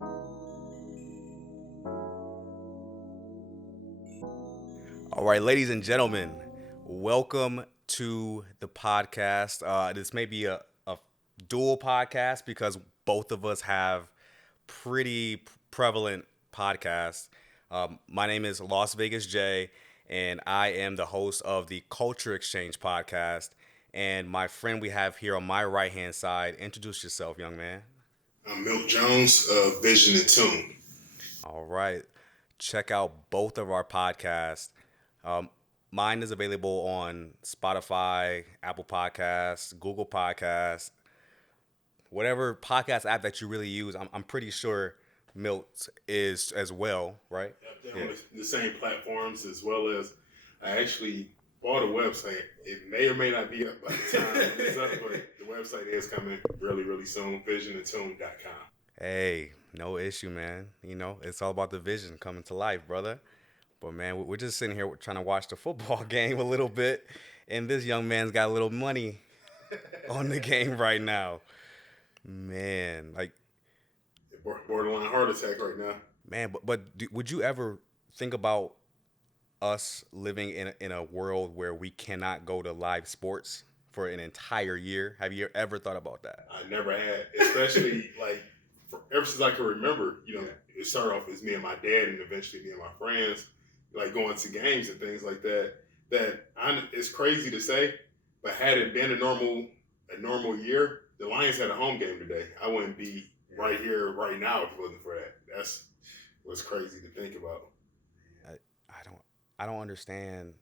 All right, ladies and gentlemen, welcome to the podcast. This may be a dual podcast because both of us have pretty prevalent podcasts. My name is Las Vegas Jay, and I am the host of the Culture Exchange podcast. And my friend we have here on my right hand side, introduce yourself, young man. I'm Milt Jones of Vision Intuned. All right. Check out both of our podcasts. Um, Mine is available on Spotify, Apple Podcasts, Google Podcasts, whatever podcast app that you really use. I'm pretty sure Milt is as well, right? Yep, they're Yeah. on the same platforms as well as I actually bought a website. It may or may not be up by the time it's up, but the website is coming really, really soon. VisionAndTune.com. Hey, no issue, man. You know, it's all about the vision coming to life, brother. But man, we're just sitting here trying to watch the football game a little bit, and this young man's got a little money on the game right now. Man, like Borderline heart attack right now. man, would you ever think about us living in a world where we cannot go to live sports for an entire year? Have you ever thought about that? I never had, especially like ever since I can remember. It started off as me and my dad, and eventually me and my friends, like going to games and things like that. It's crazy to say, but had it been a normal year, the Lions had a home game today. I wouldn't be right here right now if it wasn't for that. That's what's crazy to think about. I, I don't understand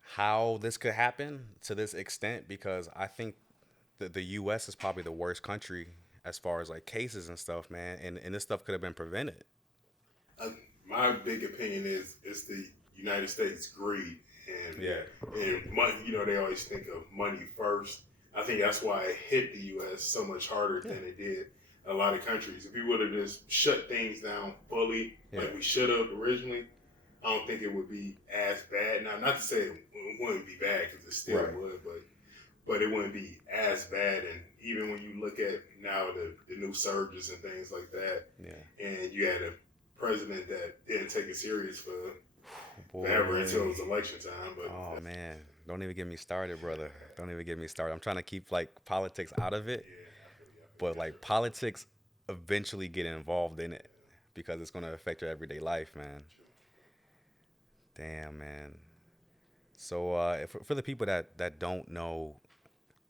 how this could happen to this extent because I think the U.S. is probably the worst country as far as like cases and stuff, man. And this stuff could have been prevented. Uh, my big opinion is it's the United States greed and Yeah. and money. They always think of money first. I think that's why it hit the U.S. so much harder than it did a lot of countries. If we would have just shut things down fully, Yeah. like we should have originally, I don't think it would be as bad. Now, not to say it wouldn't be bad because it still Right. would, but it wouldn't be as bad. And even when you look at now the new surges and things like that, Yeah. and you had a president that didn't take it serious for Boy. forever until it was election time. But Oh man, don't even get me started, brother. Don't even get me started. I'm trying to keep like politics out of it, yeah, I feel you. but like politics eventually get involved in it because it's gonna affect your everyday life, man. Damn, man. So for the people that don't know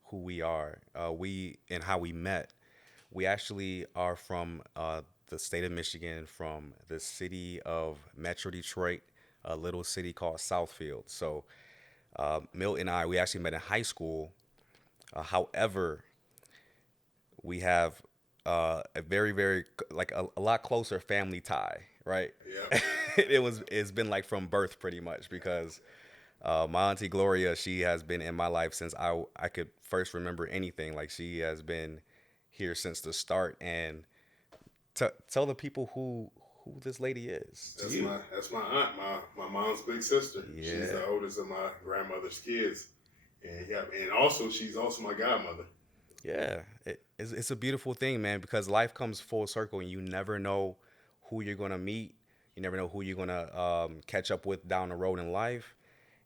who we are, we and how we met, we actually are from the state of Michigan, from the city of Metro Detroit, a little city called Southfield. So Milt and I, we actually met in high school. However, we have a very like a lot closer family tie, right? Yeah. It's been like from birth pretty much because my auntie Gloria, she has been in my life since I could first remember anything. Like she has been here since the start. And tell the people who this lady is to you. That's my aunt, my mom's big sister. Yeah. She's the oldest of my grandmother's kids, and yeah, and also she's also my godmother. Yeah, it's a beautiful thing, man, because life comes full circle and you never know who you're going to meet. You never know who you're going to catch up with down the road in life.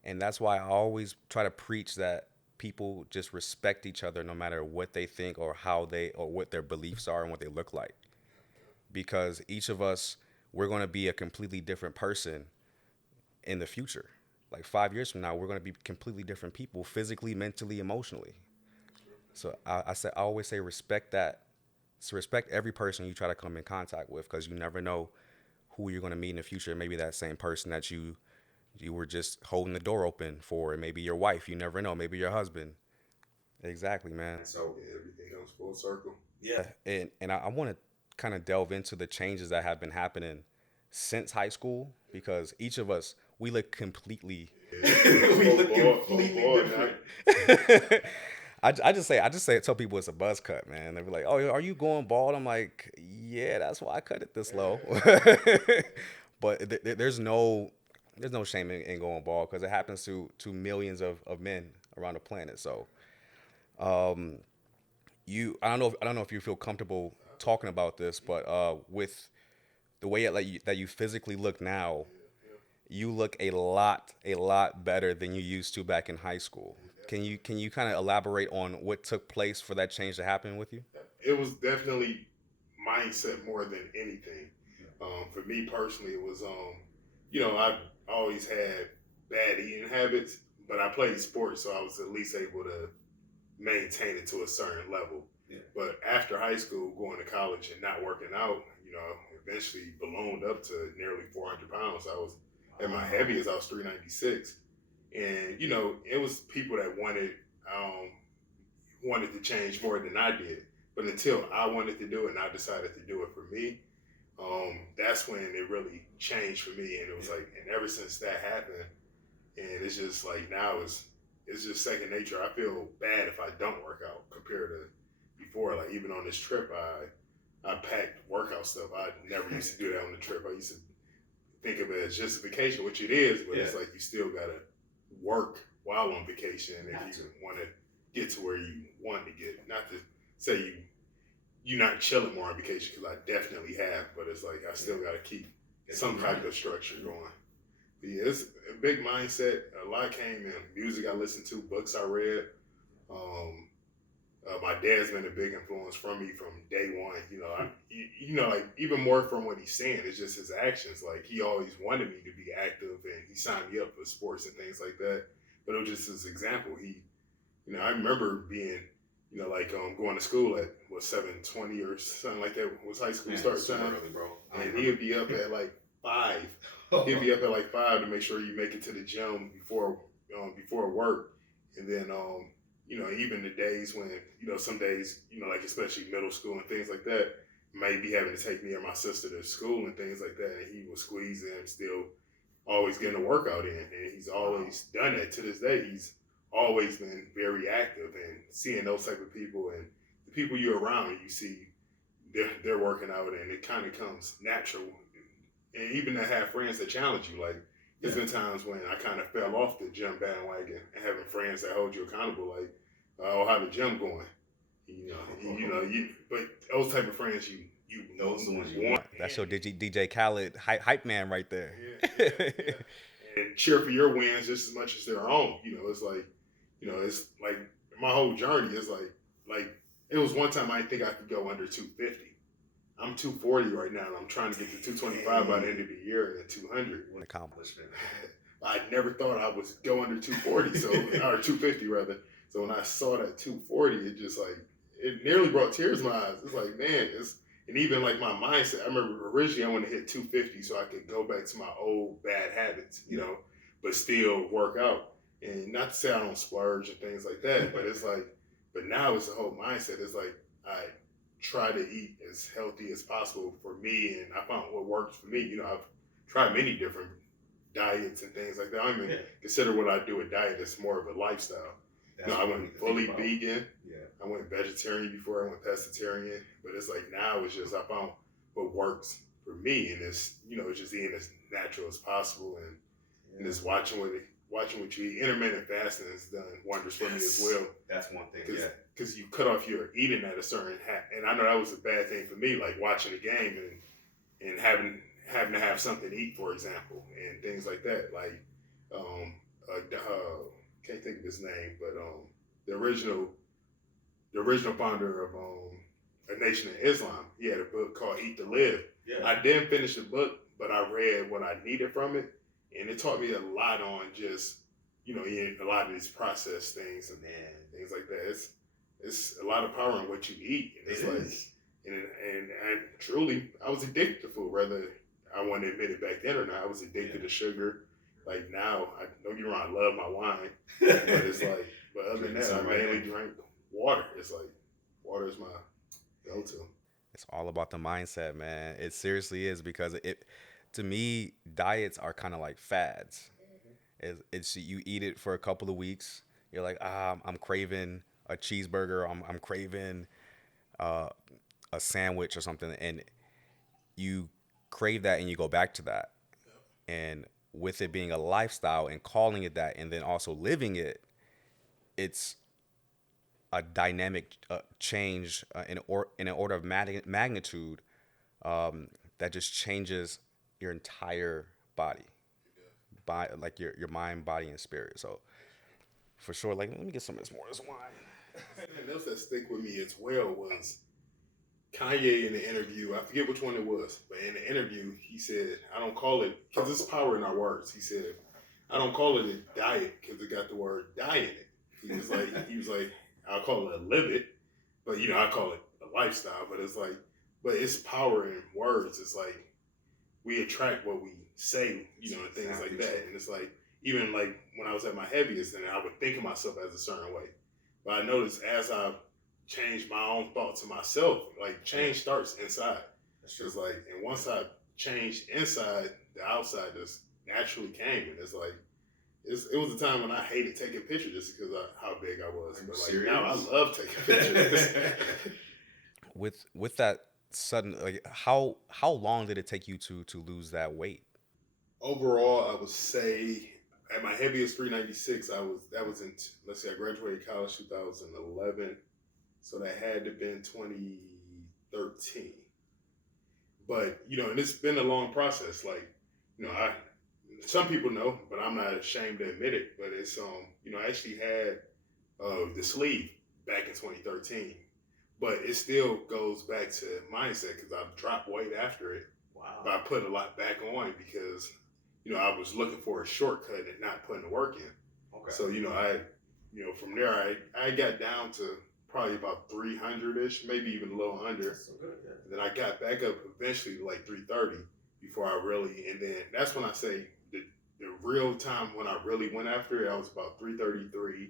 And that's why I always try to preach that people just respect each other no matter what they think or how they or what their beliefs are and what they look like. Because each of us, we're going to be a completely different person in the future. Like 5 years from now, we're going to be completely different people physically, mentally, emotionally. So I always say respect that. So respect every person you try to come in contact with because you never know who you're going to meet in the future. Maybe that same person that you were just holding the door open for, and maybe your wife. You never know. Maybe your husband. Exactly, man. So Yeah, everything comes full circle. yeah, and I want to kind of delve into the changes that have been happening since high school because each of us we look completely we look completely different. I just say tell people it's a buzz cut, man. They be like, "Oh, are you going bald?" I'm like, "Yeah, that's why I cut it this low." But there's no shame in going bald because it happens to millions of men around the planet. So, I don't know if you feel comfortable talking about this, but with the way that you physically look now, you look a lot better than you used to back in high school. Can you kind of elaborate on what took place for that change to happen with you? It was definitely mindset more than anything. For me personally, it was I always had bad eating habits, but I played sports, so I was at least able to maintain it to a certain level. Yeah. But after high school, going to college and not working out, eventually ballooned up to nearly 400 pounds. I was at my heaviest, I was 396, and it was people that um, wanted to change more than I did. But until I wanted to do it and I decided to do it for me, that's when it really changed for me. And it was like, and ever since that happened, and it's just like now it's just second nature. I feel bad if I don't work out compared to before. Like even on this trip, I packed workout stuff. I never used to do that on the trip. I used to think of it as justification, which it is, but it's like you still gotta work while on vacation if you want to get to where you want to get. Not to say you're not chilling more on vacation, because I definitely have, but it's like I still got to keep some type of structure going. But yeah, it's a big mindset. A lot came in music I listened to, books I read. My dad's been a big influence from me from day one. Like even more from what he's saying, it's just his actions. Like he always wanted me to be active, and he signed me up for sports and things like that. But it was just his example. I remember being, going to school at 7:20 or something like that was high school start time. Early, bro. And he'd be up at like 5. He'd be up at like 5 to make sure you make it to the gym before work. And then even the days when, some days, like especially middle school and things like that, might be having to take me or my sister to school and things like that. And he was squeezing and still always getting a workout in. And he's always done that. To this day, he's always been very active, and seeing those type of people and the people you're around, you see they're working out, and it kind of comes natural. And even to have friends that challenge you, like there's been times when I kind of fell off the gym bandwagon, and having friends that hold you accountable, like, oh, how the gym going? But those type of friends you know the ones you want. That's your DJ Khaled hype man right there. Yeah. And cheer for your wins just as much as their own. It's like, it's like my whole journey is like it was one time I didn't think I could go under 250. I'm 240 right now, and I'm trying to get to 225 by the end of the year, and then 200. An accomplishment. I never thought I would go under 240, or 250 rather. So when I saw that 240, it nearly brought tears to my eyes. It's like, man, and even like my mindset. I remember originally I wanted to hit 250 so I could go back to my old bad habits, but still work out. And not to say I don't splurge and things like that, but it's like, but now it's the whole mindset. It's like I try to eat as healthy as possible for me, and I found what works for me. I've tried many different diets and things like that. I don't even consider what I do a diet. It's more of a lifestyle. I went fully vegan. Yeah. I went vegetarian before I went pescatarian. But it's like now it's just I found what works for me, and it's just eating as natural as possible, and just watching what you eat. Intermittent fasting has done wonders for me as well. That's one thing. Because you cut off your eating at a certain and I know that was a bad thing for me, like watching the game and having to have something to eat, for example, and things like that. Like can't think of his name, but the original founder of A Nation of Islam, he had a book called Eat to Live. Yeah. I didn't finish the book, but I read what I needed from it, and it taught me a lot on just eating a lot of these processed things and things like that. It's a lot of power in what you eat, and it's and truly, I was addicted to food, whether I want to admit it back then or not. I was addicted to sugar. Like now, don't get me wrong, I love my wine, but it's like, but other than that, I mainly drink water. It's like water is my go-to. It's all about the mindset, man. It seriously is, because to me, diets are kind of like fads. It's you eat it for a couple of weeks, you're like, I'm craving a cheeseburger, I'm craving a sandwich or something, and you crave that and you go back to that. And with it being a lifestyle and calling it that, and then also living it, it's a dynamic change in an order of magnitude that just changes your entire body, like your mind, body, and spirit. So for sure, like let me get some of this more of this wine. Something else that stick with me as well was Kanye in the interview. I forget which one it was, but in the interview, he said, "I don't call it because there's power in our words." He said, "I don't call it a diet because it got the word die in it." He was like, "I'll call it a live it, but I call it a lifestyle." But it's like, but it's power in words. It's like we attract what we say, and things like that. And it's like even like when I was at my heaviest, and I would think of myself as a certain way. But I noticed as I changed my own thoughts of myself, like change starts inside. It's like, and once I changed inside, the outside just naturally came. And it's like, it was a time when I hated taking pictures just because of how big I was. But like now I love taking pictures. With that sudden, like how long did it take you to lose that weight? Overall, I would say at my heaviest 396, that was in let's see, I graduated college 2011, so that had to been 2013. But and it's been a long process. Like I some people know, but I'm not ashamed to admit it. But it's I actually had the sleeve back in 2013, but it still goes back to mindset because I've dropped weight after it. Wow. But I put a lot back on because I was looking for a shortcut and not putting the work in. Okay. So I from there I got down to probably about 300ish, maybe even a little under. That's so good. Yeah. And then I got back up eventually to like 330 before I really, and then that's when I say the real time when I really went after it, I was about 333,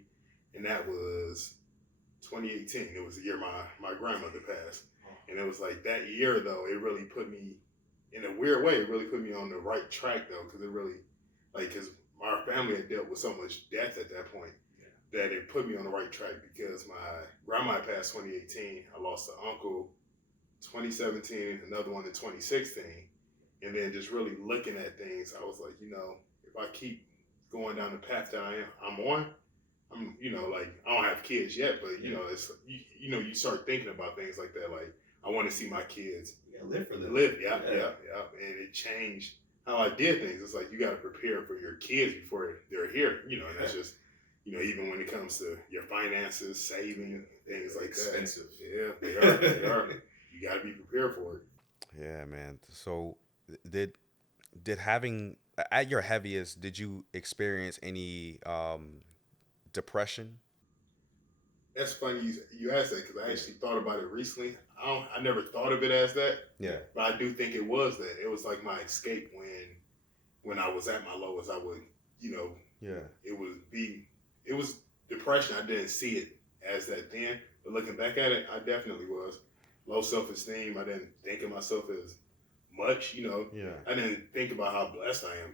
and that was 2018. It was the year my grandmother passed. And it was like that year though, it really put me, in a weird way, it really put me on the right track though, because it really, because our family had dealt with so much death at that point that it put me on the right track because my grandma passed 2018. I lost an uncle 2017, another one in 2016. And then just really looking at things, I was like, if I keep going down the path that I'm on, I'm, like I don't have kids yet, but it's you start thinking about things like that. Like I want to see my kids live for them. Yeah. And it changed how I did things. It's like you got to prepare for your kids before they're here. And that's just even when it comes to your finances, saving, things like expensive. That. Yeah, they are. You got to be prepared for it. Yeah, man. So did having at your heaviest, did you experience any depression? That's funny you asked that because I actually thought about it recently. I never thought of it as that. Yeah. But I do think it was that. It was like my escape when I was at my lowest. I would, it was depression. I didn't see it as that then. But looking back at it, I definitely was. Low self-esteem. I didn't think of myself as much, Yeah. I didn't think about how blessed I am.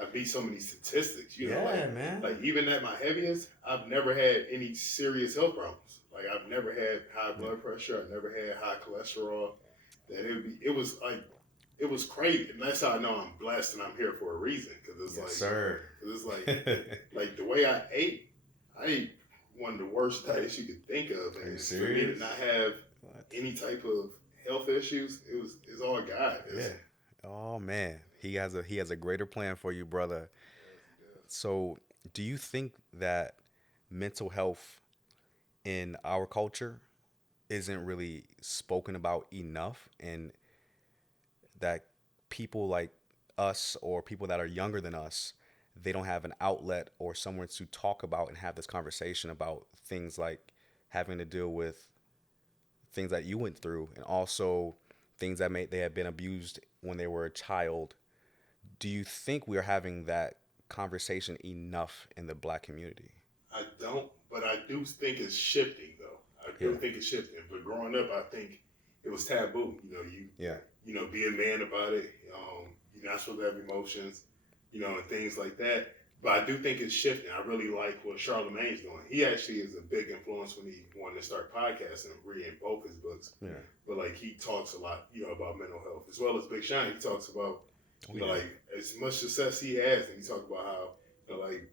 I beat so many statistics, man. Like even at my heaviest, I've never had any serious health problems. Like I've never had high blood pressure. I've never had high cholesterol. It was crazy. And that's how I know I'm blessed and I'm here for a reason. Cause it's like the way I ate one of the worst diets you could think of. And for me to not have any type of health issues, it's all God. Oh man, he has a greater plan for you, brother. So, do you think that mental health in our culture isn't really spoken about enough, and that people like us or people that are younger than us, they don't have an outlet or somewhere to talk about and have this conversation about things like having to deal with things that you went through, and also things that they had been abused when they were a child. Do you think we are having that conversation enough in the Black community? I don't, but I do think it's shifting though. I do think it's shifting. But growing up, I think it was taboo. Be a man about it. You're not supposed to have emotions, and things like that. But I do think it's shifting. I really like what Charlemagne's doing. He actually is a big influence when he wanted to start podcasting and reading both his books. Yeah. But like he talks a lot, about mental health, as well as Big Sean. He talks about like as much success he has, and he talks about how like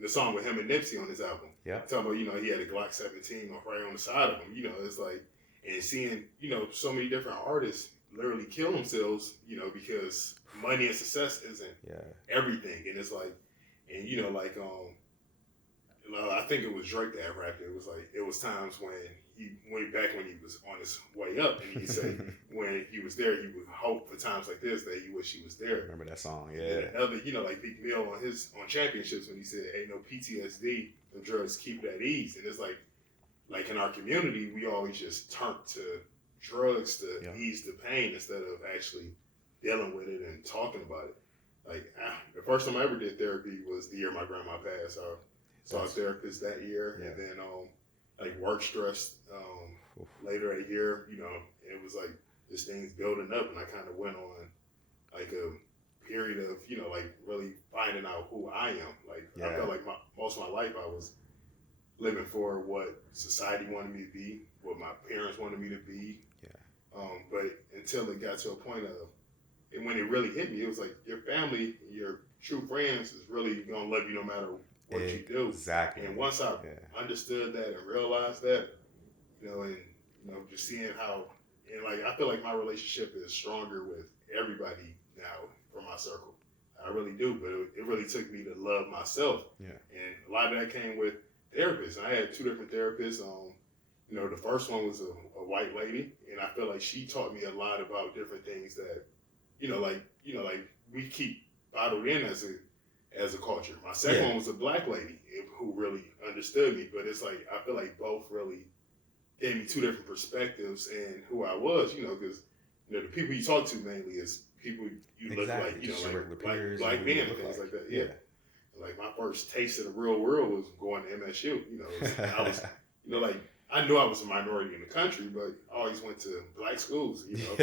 the song with him and Nipsey on his album. Yeah. Talking about, you know, he had a Glock 17 right on the side of him. You know, it's like, and seeing, you know, so many different artists literally kill themselves, you know, because money and success isn't everything. And it's like, and you know, like, I think it was Drake that rapped it. It was like, it was times when he went back when he was on his way up, and he said when he was there, he would hope for times like this that he wish he was there. Remember that song? Yeah. And another, you know, like Big Mill on Championships when he said, "Ain't no PTSD, the drugs keep it at ease." And it's like in our community, we always just turn to drugs to ease the pain instead of actually dealing with it and talking about it. Like the first time I ever did therapy was the year my grandma passed. I saw a therapist that year, and then like work stress later that year. You know, it was like this thing's building up, and I kind of went on like a period of, you know, like really finding out who I am. Like I felt like most of my life I was living for what society wanted me to be, what my parents wanted me to be. But until it got to a point of, and when it really hit me, it was like your family, your true friends is really gonna love you no matter what you do. Exactly. And once I understood that and realized that, you know, and you know, just seeing how, and like I feel like my relationship is stronger with everybody now from my circle. I really do, but it really took me to love myself. And a lot of that came with therapists. I had 2 different therapists. You know, the first one was a white lady, and I feel like she taught me a lot about different things that, you know, like we keep bottled in as a culture. My second one was a black lady who really understood me, but it's like I feel like both really gave me 2 different perspectives and who I was, you know, because you know the people you talk to mainly is people you look like, you know, like black men and things like that. Yeah. Like my first taste of the real world was going to MSU. You know, I was, you know, like I knew I was a minority in the country, but I always went to black schools. You know,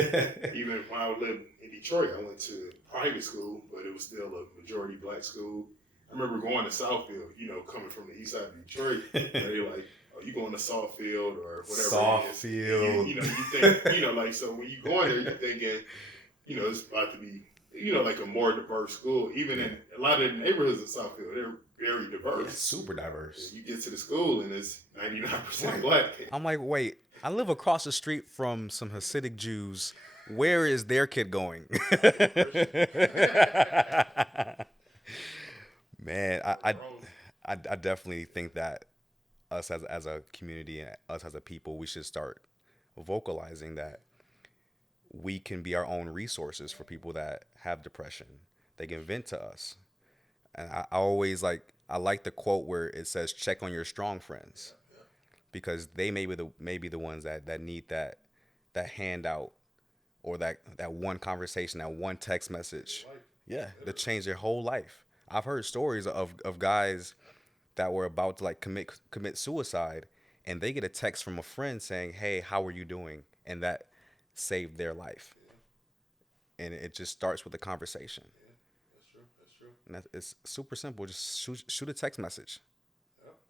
even when I lived in Detroit, I went to private school, but it was still a majority black school. I remember going to Southfield. You know, coming from the east side of Detroit, they're like, "Oh, you going to Southfield or whatever?" Southfield. You know, you think, you know, like so when you go in there, you're thinking, you know, it's about to be, you know, like a more diverse school. Even in a lot of the neighborhoods in Southfield, they're very diverse. Yeah, super diverse. You get to the school and it's 99% black. I'm like, wait, I live across the street from some Hasidic Jews. Where is their kid going? Man, I definitely think that us as a community and us as a people, we should start vocalizing that we can be our own resources for people that have depression. They can vent to us. And I always I like the quote where it says, check on your strong friends, because they may be the ones that need that handout or that one conversation, that one text message. To change their whole life. I've heard stories of guys that were about to commit suicide, and they get a text from a friend saying, hey, how are you doing? And that saved their life. And it just starts with a conversation. That's true. And it's super simple. Just shoot a text message,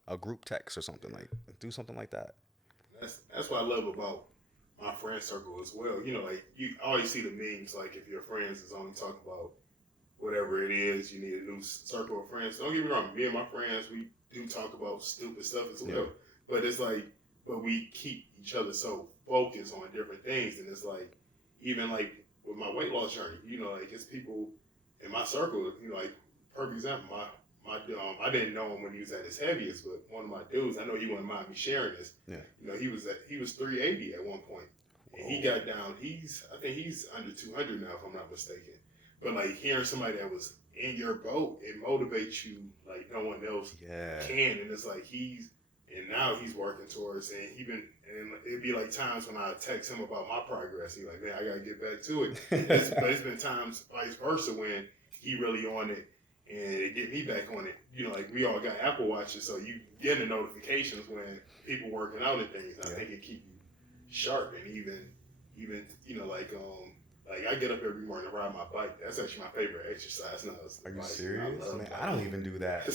a group text or something do something like that. That's what I love about my friend circle as well. You know, like you always see the memes, like if your friends is only talking about whatever it is, you need a new circle of friends. Don't get me wrong, me and my friends, we do talk about stupid stuff as well. But it's like, but we keep each other so focused on different things. And it's like, even like with my weight loss journey, you know, like it's people in my circle, you know, like perfect example, I didn't know him when he was at his heaviest, but one of my dudes, I know he wouldn't mind me sharing this. You know, he was 380 at one point, and he got down. I think he's under 200 now, if I'm not mistaken. But like hearing somebody that was in your boat, it motivates you like no one else can. And it's like now he's working towards, and and it'd be like times when I text him about my progress. He's like, man, I gotta get back to it. But it's been times vice versa when he really on it. And it get me back on it. You know, like we all got Apple Watches, so you get the notifications when people working out and things. I think it keep you sharp, and even you know, like I get up every morning to ride my bike. That's actually my favorite exercise now. Are you serious? I don't even do that.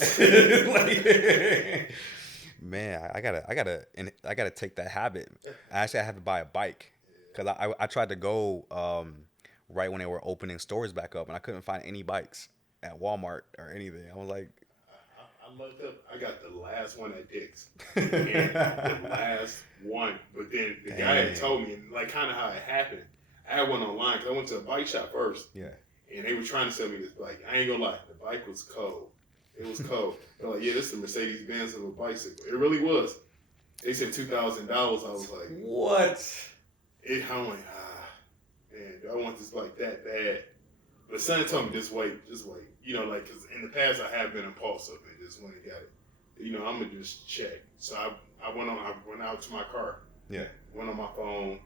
Man, I gotta take that habit. I have to buy a bike because I tried to go right when they were opening stores back up, and I couldn't find any bikes at Walmart or anything. I was like, I looked up. I got the last one at Dick's, and the last one. But then the guy had told me, like, kind of how it happened. I had one online because I went to a bike shop first. Yeah. And they were trying to sell me this bike. I ain't gonna lie, the bike was cold. It was cold. They're like, yeah, this is the Mercedes Benz of a bicycle. It really was. They said $2,000. I was like, what? I'm like, man, do I want this bike that bad? But son told me, just wait. You know, like, because in the past I have been impulsive and just went and got it. You know, I'm gonna just check. So I went out to my car. Yeah. Went on my phone.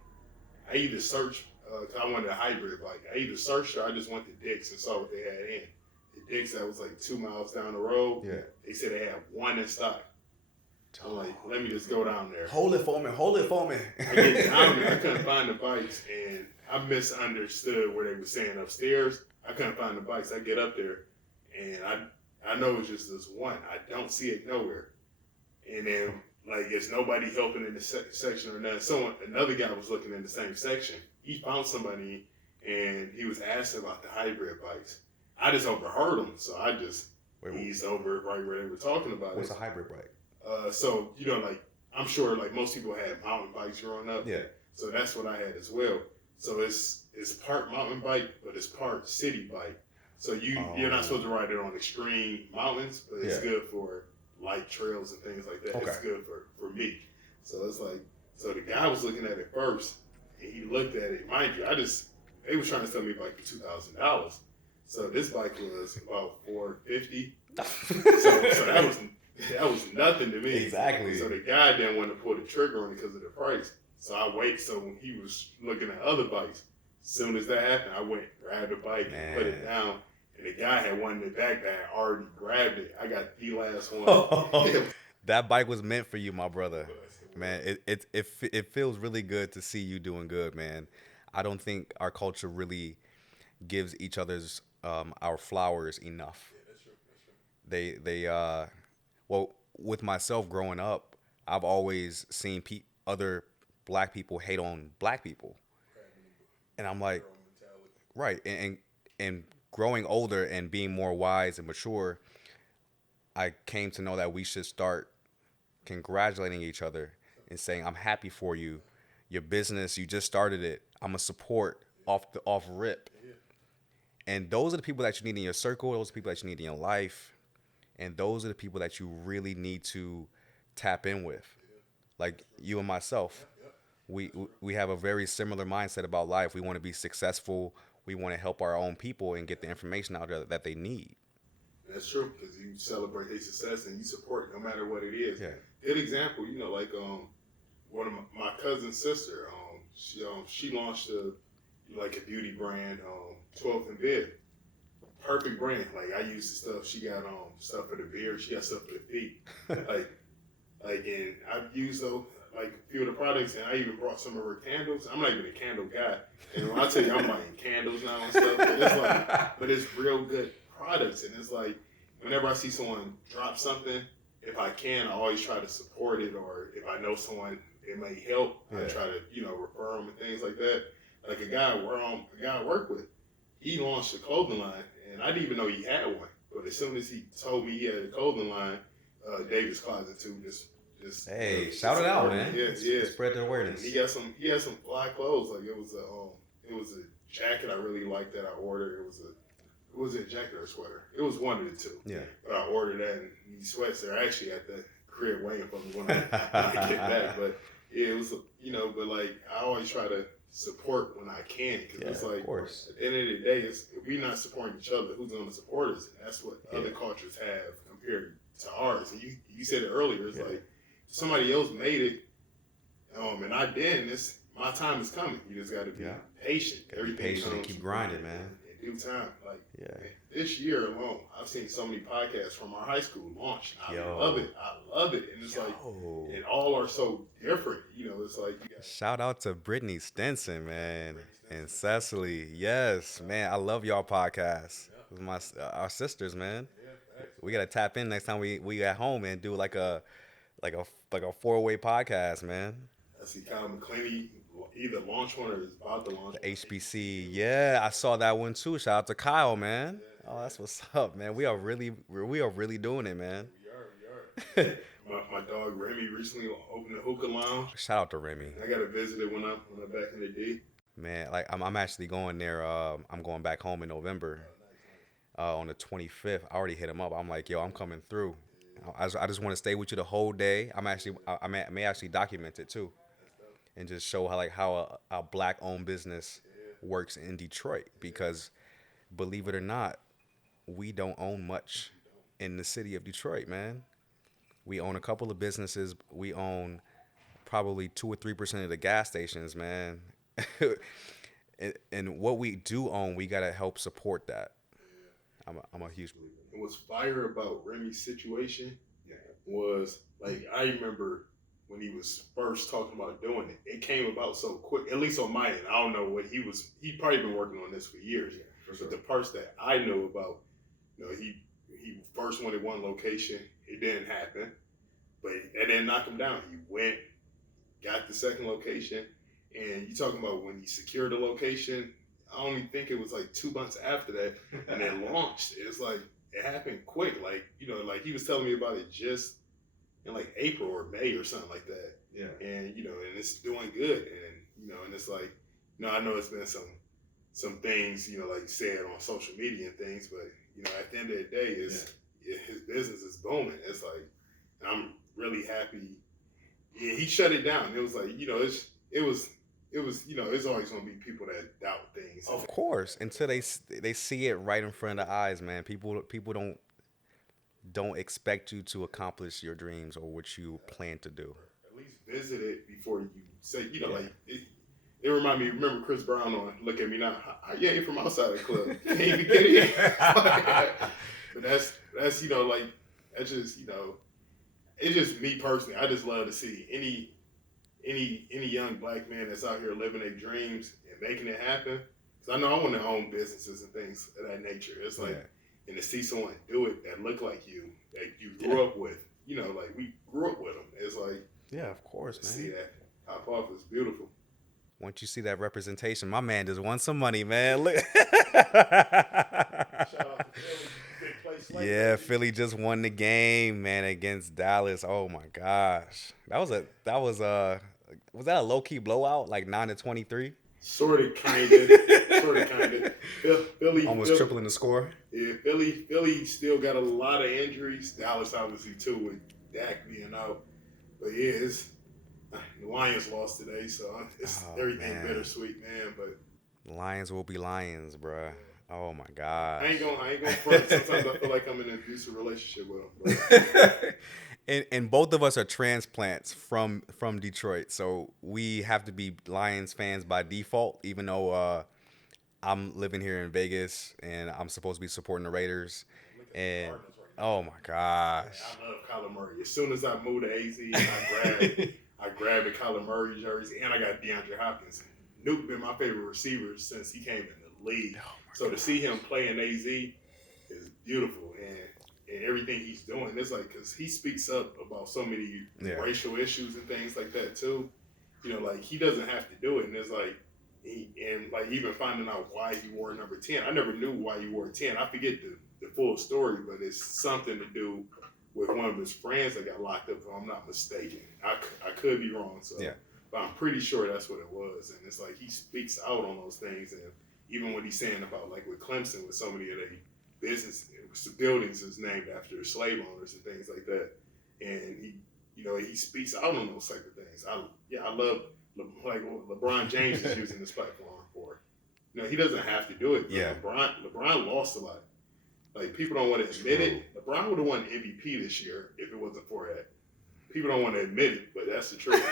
I either searched, because I wanted a hybrid bike. I either searched or I just went to Dick's and saw what they had in. The Dick's that was like 2 miles down the road. Yeah. They said they had one in stock. I'm like, let me just go down there. Hold it for me. I get down there. I couldn't find the bikes, and I misunderstood where they were saying upstairs. I couldn't find the bikes. I get up there, and I know it's just this one. I don't see it nowhere. And then, like, it's nobody helping in the section or nothing. Another guy was looking in the same section. He found somebody, and he was asking about the hybrid bikes. I just overheard him, so I just eased over right where they were talking about What's it. a hybrid bike? So, you know, like, I'm sure, like, most people had mountain bikes growing up. Yeah. So that's what I had as well. So it's part mountain bike, but it's part city bike. So you're not supposed to ride it on extreme mountains, but it's good for light trails and things like that. Okay. It's good for me. So it's like, so the guy was looking at it first, and he looked at it. Mind you, they were trying to sell me a bike for $2,000. So this bike was about $450. So that was nothing to me. Exactly. So the guy didn't want to pull the trigger on it because of the price. So I waited. So when he was looking at other bikes, as soon as that happened, I went, grabbed the bike, and put it down. And the guy had one in the back that I already grabbed it. I got the last one. That bike was meant for you, my brother. Man, it feels really good to see you doing good, man. I don't think our culture really gives each other's our flowers enough. Yeah, that's true. Well, with myself growing up, I've always seen other black people hate on black people, and I'm like, right, and growing older and being more wise and mature, I came to know that we should start congratulating each other and saying, I'm happy for you. Your business, you just started it. I'm a support off rip. And those are the people that you need in your circle. Those are the people that you need in your life. And those are the people that you really need to tap in with. Like you and myself. We have a very similar mindset about life. We want to be successful. We want to help our own people and get the information out there that they need. That's true, because you celebrate their success and you support no matter what it is. Yeah. Good example, you know, like one of my cousin's sister, she launched a beauty brand, 12th and Bib. Perfect brand. Like I use the stuff. She got stuff for the beard. She got stuff for the feet. And I've used a few of the products, and I even brought some of her candles. I'm not even a candle guy, and when I tell you I'm buying candles now and stuff, but it's real good products, and it's like whenever I see someone drop something, if I can, I always try to support it, or if I know someone it may help, I try to refer them and things like that. Like a guy I work with, he launched a clothing line, and I didn't even know he had one. But as soon as he told me he had a clothing line, David's Closet too, hey, shout it out, man. Yeah. Spread the awareness. And he had some fly clothes. Like it was a jacket I really liked that I ordered. It was a jacket or a sweater. It was one of the two. Yeah. But I ordered that, and these sweats are actually at the crib waiting for me when I get back. But yeah, it was but like I always try to support when I can, because it's like at the end of the day, if we're not supporting each other, who's going to support us? And that's what other cultures have compared to ours. And you said it earlier. It's like somebody else made it, and I didn't. My time is coming. You just got to be patient. Be patient and keep grinding, man. In due time. Like this year alone, I've seen so many podcasts from our high school launch. I love it. And it's like, and all are so different. It's like shout out to Brittany Stinson, man, and Cecily. Yes, man, I love y'all podcasts. Our sisters, man. We gotta tap in next time we at home and do like a 4-way podcast, man. I see Kyle McClaney either launch one or is about to launch the HBC. Yeah, I saw that one too. Shout out to Kyle, man. Oh, that's what's up, man. We are really doing it, man. We are. My dog Remy recently opened a hookah lounge. Shout out to Remy. I got to visit it when I'm back in the D. Man, like I'm actually going there. I'm going back home in November. On the 25th. I already hit him up. I'm like, yo, I'm coming through. I just want to stay with you the whole day. I may actually document it too, and just show how a black owned business works in Detroit. Because believe it or not, we don't own much in the city of Detroit, man. We own a couple of businesses. We own probably 2 or 3% of the gas stations, man. and what we do own, we gotta help support that. I'm a huge believer. And what's fire about Remy's situation was, like, I remember when he was first talking about doing it, it came about so quick, at least on my end. I don't know what he'd probably been working on this for years. Yeah, for but sure. the parts that I know about, he first wanted one location. It didn't happen. But that didn't knock him down. He went, got the second location, and you talking about when he secured the location, I only think it was like 2 months after that, and it launched. It's like, it happened quick. Like, like he was telling me about it just in like April or May or something like that. Yeah. And, and it's doing good. And, and it's like, I know it's been some things, like said on social media and things, but, at the end of the day, his business is booming. It's like, I'm really happy. Yeah, he shut it down. It was like, it was, there's always going to be people that doubt things. Of course, until they see it right in front of their eyes, man. People don't expect you to accomplish your dreams or what you plan to do. At least visit it before you say, like it reminded me. Remember Chris Brown on "Look at Me Now"? Yeah, you're from outside the club. You can't even get in. But that's that's just it's just me personally. I just love to see any young black man that's out here living their dreams and making it happen. Because I know I want to own businesses and things of that nature. It's like, and to see someone do it that look like you, that you grew up with, like we grew up with them. It's like, yeah, of course, man. See that pop off is beautiful. Once you see that representation, my man just won some money, man. Look. Yeah, Philly just won the game, man, against Dallas. Oh my gosh, was that a low key blowout, like 9-23? Sort of, kind of. Philly almost tripling the score. Yeah, Philly still got a lot of injuries. Dallas obviously too, with Dak being out. But yeah, the Lions lost today, so it's everything bittersweet, man. But Lions will be Lions, bruh. Yeah. Oh my God! I ain't gonna front. Sometimes I feel like I'm in an abusive relationship with them. And both of us are transplants from Detroit, so we have to be Lions fans by default. Even though I'm living here in Vegas and I'm supposed to be supporting the Raiders. And oh my gosh! I love Kyler Murray. As soon as I moved to AZ, I grabbed a Kyler Murray jersey, and I got DeAndre Hopkins. Nuke been my favorite receiver since he came in the league. So to see him play in AZ is beautiful, and everything he's doing, it's like, because he speaks up about so many racial issues and things like that too. Like he doesn't have to do it, and it's like, even finding out why he wore number 10. I never knew why he wore 10. I forget the full story, but it's something to do with one of his friends that got locked up, if I'm not mistaken. I could be wrong, but I'm pretty sure that's what it was. And it's like he speaks out on those things, and even what he's saying about, like with Clemson, with so many of the business buildings is named after slave owners and things like that, and he speaks out on those type of things. I love like what LeBron James is using this platform for. He doesn't have to do it. Yeah. LeBron lost a lot. Like, people don't want to admit it. LeBron would have won MVP this year if it wasn't for that. People don't want to admit it, but that's the truth.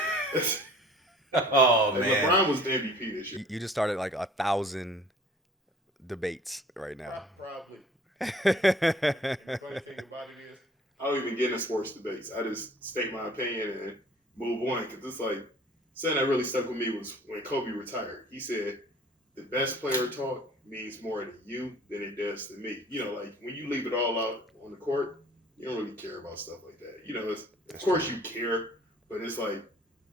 Oh, man. LeBron was the MVP this year. You just started like 1,000 debates right now. Probably. The funny thing about it is, I don't even get in sports debates. I just state my opinion and move on. Because it's like, something that really stuck with me was when Kobe retired. He said, the best player talk means more to you than it does to me. Like when you leave it all out on the court, you don't really care about stuff like that. Of course you care, but it's like,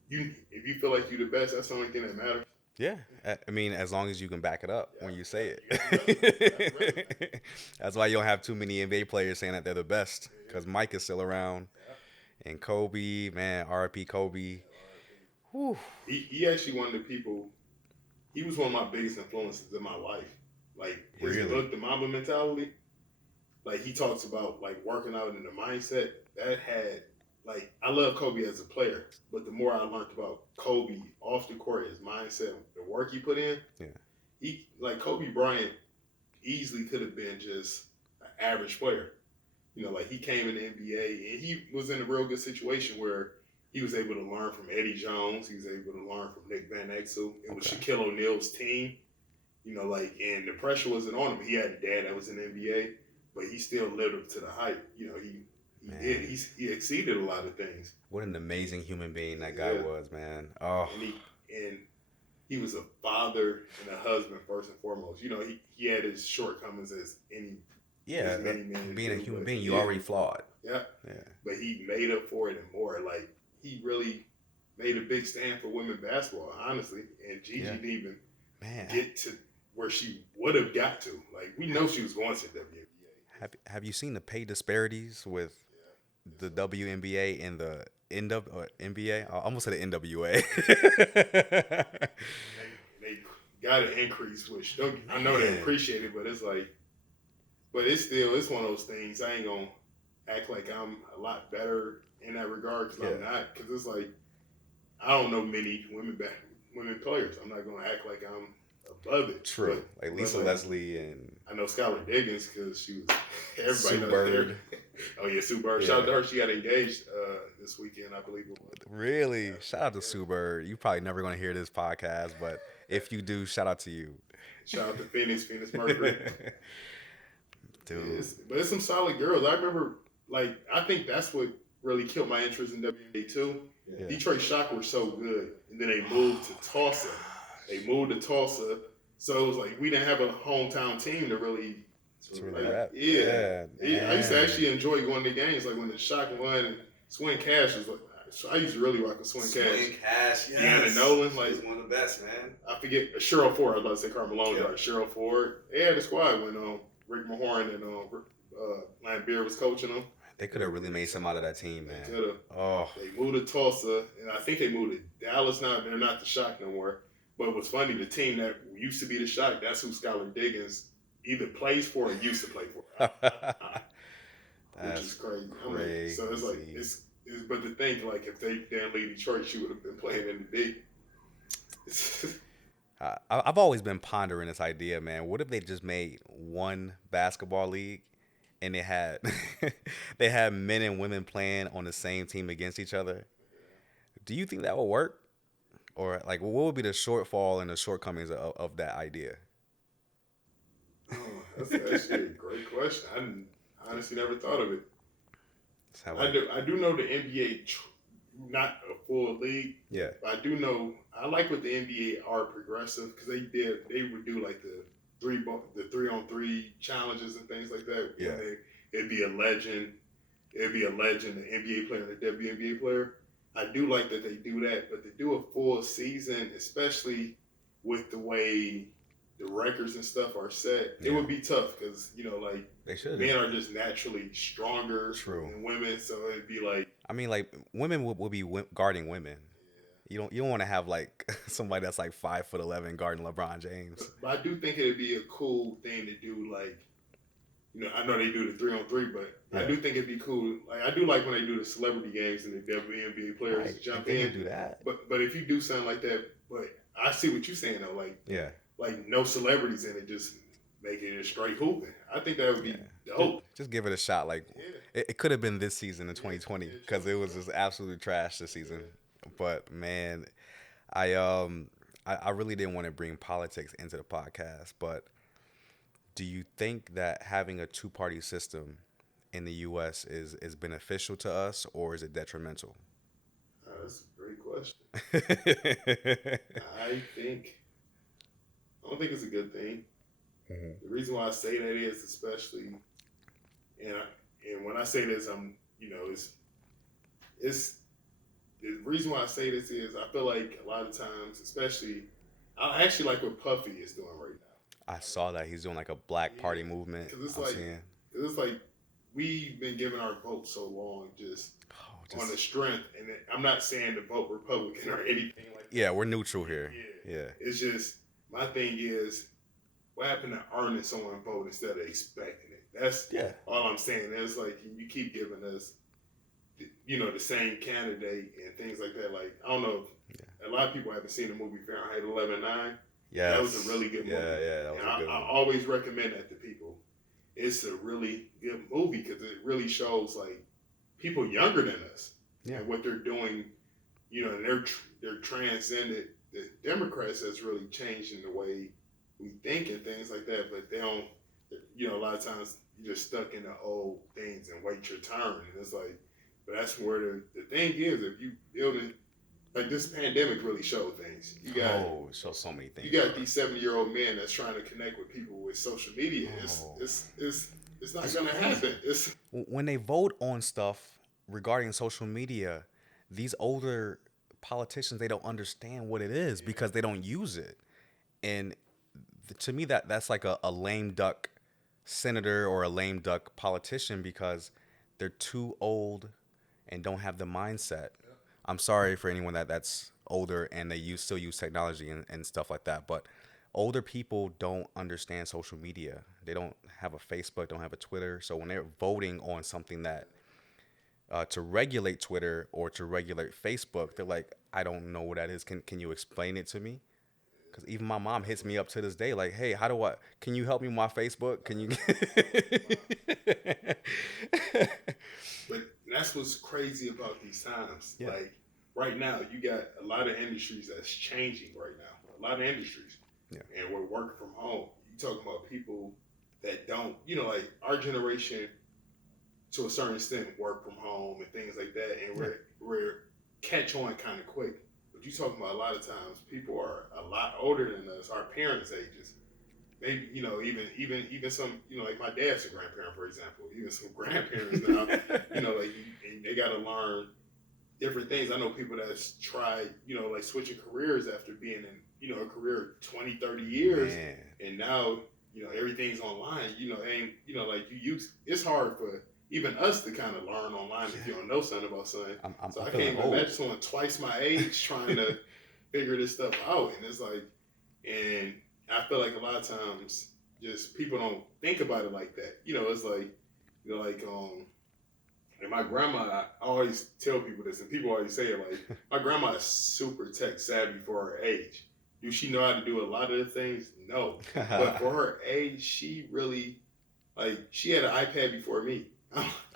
if you feel like you're the best, that's the only thing that matters. Yeah, I mean, as long as you can back it up when you say it. That's why you don't have too many NBA players saying that they're the best, because Mike is still around. And Kobe, man, R.I.P. Kobe. Whew. He actually one of the people. He was one of my biggest influences in my life. Like his Really? book, The Mamba Mentality. Like he talks about like working out in the mindset that had like I love Kobe as a player, but the more I learned about Kobe off the court, his mindset, the work he put in, Yeah. he like Kobe Bryant easily could have been just an average player. You know, like he came in the NBA and he was in a real good situation where he was able to learn from Eddie Jones. He was able to learn from Nick Van Exel. It was Shaquille O'Neal's team. You know, like, and the pressure wasn't on him. He had a dad that was in the NBA, but he still lived up to the hype. You know, he exceeded a lot of things. What an amazing human being that guy was, man. Oh. And he was a father and a husband first and foremost. You know, he had his shortcomings as any being a human being, you already flawed. Yeah. But he made up for it and more. Like he really made a big stand for women basketball, honestly. And Gigi didn't even get to where she would have got to. Like we know she was going to the WNBA. Have you seen the pay disparities with the WNBA and the NBA? I almost said the NWA. They got an increase, which I know they appreciate it, but it's like, but it's one of those things. I ain't gonna act like I'm a lot better in that regard because I'm not. Because it's like I don't know many women players. I'm not gonna act like I'm above it. True, like Lisa Leslie and I know Skylar Diggins because she was everybody Sue knows Bird. her. Oh yeah, Sue Bird. Shout out to her. She got engaged this weekend, I believe. Really? Shout out to Sue Bird. You probably never gonna hear this podcast, but if you do, shout out to you. Shout out to Phoenix Mercury. Dude. But it's some solid girls. I remember, like, I think that's what really killed my interest in WNBA too. Yeah. Detroit Shock were so good, and then they moved to Tulsa. So it was like we didn't have a hometown team to really. Rap. Yeah. I used to actually enjoy going to games, like when the Shock won. And Swin Cash was like. I used to really rock with Swin Cash. Swin Cash, yes. Deanna Nolan, like he's one of the best, man. I forget Cheryl Ford. I was about to say Carl Malone. Cheryl Ford. They had a squad when Rick Mahorn and Lion Beer was coaching them. They could have really made some out of that team, man. They could have. Oh. They moved to Tulsa, and I think they moved to Dallas now. They're not the Shock no more. But what's funny, the team that used to be the Shock, that's who Skylar Diggins either plays for or used to play for. Which is crazy. So it's like but to think like if they didn't leave Detroit, she would have been playing in the D. I've always been pondering this idea, man. What if they just made one basketball league, and they had they had men and women playing on the same team against each other? Do you think that would work, or like what would be the shortfall and the shortcomings of that idea? Oh, that's actually a great question. I honestly never thought of it. I do know the NBA, not a full league. Yeah. But I do know I like what the NBA are progressive because they would do like the 3-on-3 challenges and things like that. Yeah. It'd be a legend, an NBA player, and a WNBA player. I do like that they do that, but to do a full season, especially with the way the records and stuff are set, it would be tough because like men are just naturally stronger than women, so it'd be like. I mean, like women will be guarding women. Yeah. You don't want to have like somebody that's like 5'11" guarding LeBron James. But I do think it'd be a cool thing to do. Like, I know they do the 3-on-3, but I do think it'd be cool. Like I do like when they do the celebrity games and the WNBA players jump in. Do that. But if you do something like that, but I see what you're saying though. Like like no celebrities in it, just making it a straight hooping. I think that would be dope. Just give it a shot. Like it could have been this season in 2020 because it was just absolutely trash this season. But man, I really didn't want to bring politics into the podcast. But do you think that having a two-party system in the U.S. is beneficial to us, or is it detrimental? That's a great question. I don't think it's a good thing. Mm-hmm. The reason why I say that is especially, and when I say this, it's the reason why I say this is I feel like a lot of times, especially, I actually like what Puffy is doing right now. I saw that he's doing like a Black Party movement. Because it's like we've been giving our vote so long, just on the strength. And I'm not saying to vote Republican or anything like that. Yeah, we're neutral here. Yeah. It's just, my thing is, what happened to earning someone vote instead of expecting it? That's all I'm saying. It's like, you keep giving us, the same candidate and things like that. Like, I don't know, a lot of people haven't seen the movie Fahrenheit 11/9. Yeah, that was a really good movie. Yeah, that was a good movie. I always recommend that to people. It's a really good movie because it really shows like people younger than us and what they're doing. And they're transcended. The Democrats has really changed in the way we think and things like that. But they don't. A lot of times you're just stuck in the old things and wait your turn. And it's like, but that's where the thing is. If you building. Like, this pandemic really showed things. It shows so many things. You got these 70-year-old men that's trying to connect with people with social media. It's not going to happen. When they vote on stuff regarding social media, these older politicians, they don't understand what it is because they don't use it. And to me, that's like a lame duck senator or a lame duck politician because they're too old and don't have the mindset. I'm sorry for anyone that's older and they still use technology and stuff like that. But older people don't understand social media. They don't have a Facebook, don't have a Twitter. So when they're voting on something that to regulate Twitter or to regulate Facebook, they're like, I don't know what that is. Can you explain it to me? Because even my mom hits me up to this day like, hey, can you help me with my Facebook? Can you? But that's what's crazy about these times. Yeah. Like, right now, you got a lot of industries that's changing right now. A lot of industries. Yeah. And we're working from home. You talking about people that don't, like our generation, to a certain extent, work from home and things like that. And we're catch on kind of quick. But you talking about a lot of times, people are a lot older than us, our parents' ages. Maybe, even some, like my dad's a grandparent, for example. Even some grandparents now, and they got to learn different things. I know people that's tried, like switching careers after being in, a career 20, 30 years. Man. And now, everything's online, like it's hard for even us to kind of learn online if you don't know something about something. So I can't imagine someone twice my age trying to figure this stuff out. And it's like, and I feel like a lot of times just people don't think about it like that. It's like, and my grandma, I always tell people this, and people always say it, like, my grandma is super tech savvy for her age. Do she know how to do a lot of the things? No. But for her age, she really, she had an iPad before me.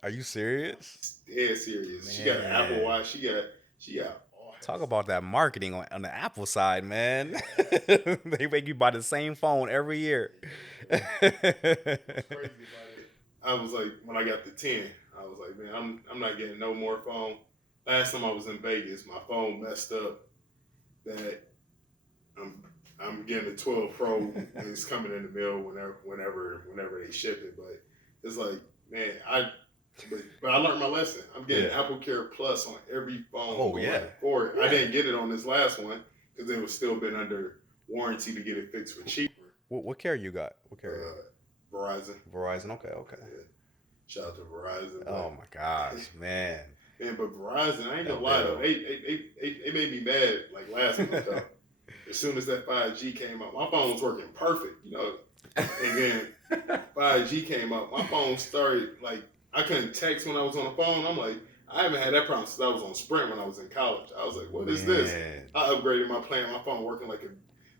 Are you serious? Yeah, serious. Man. She got an Apple Watch. She got talk about that marketing on the Apple side, man. They make you buy the same phone every year. What's crazy about it, I was like, when I got the 10, I was like, man, I'm not getting no more phone. Last time I was in Vegas, my phone messed up. That I'm getting a 12 Pro and it's coming in the mail whenever they ship it. But it's like, man, but I learned my lesson. I'm getting Apple Care Plus on every phone. Oh yeah. Forward. I didn't get it on this last one because it was still been under warranty to get it fixed for cheaper. What care you got? What care? Verizon. Verizon. Okay. Yeah. Shout out to Verizon. Oh my gosh, man. Man, but Verizon, I ain't gonna lie though, they made me mad like last month though. As soon as that 5G came out, my phone was working perfect, and then 5G came out, my phone started like I couldn't text when I was on the phone. I'm like, I haven't had that problem since I was on Sprint when I was in college. I was like, what is this? I upgraded my plan, my phone working like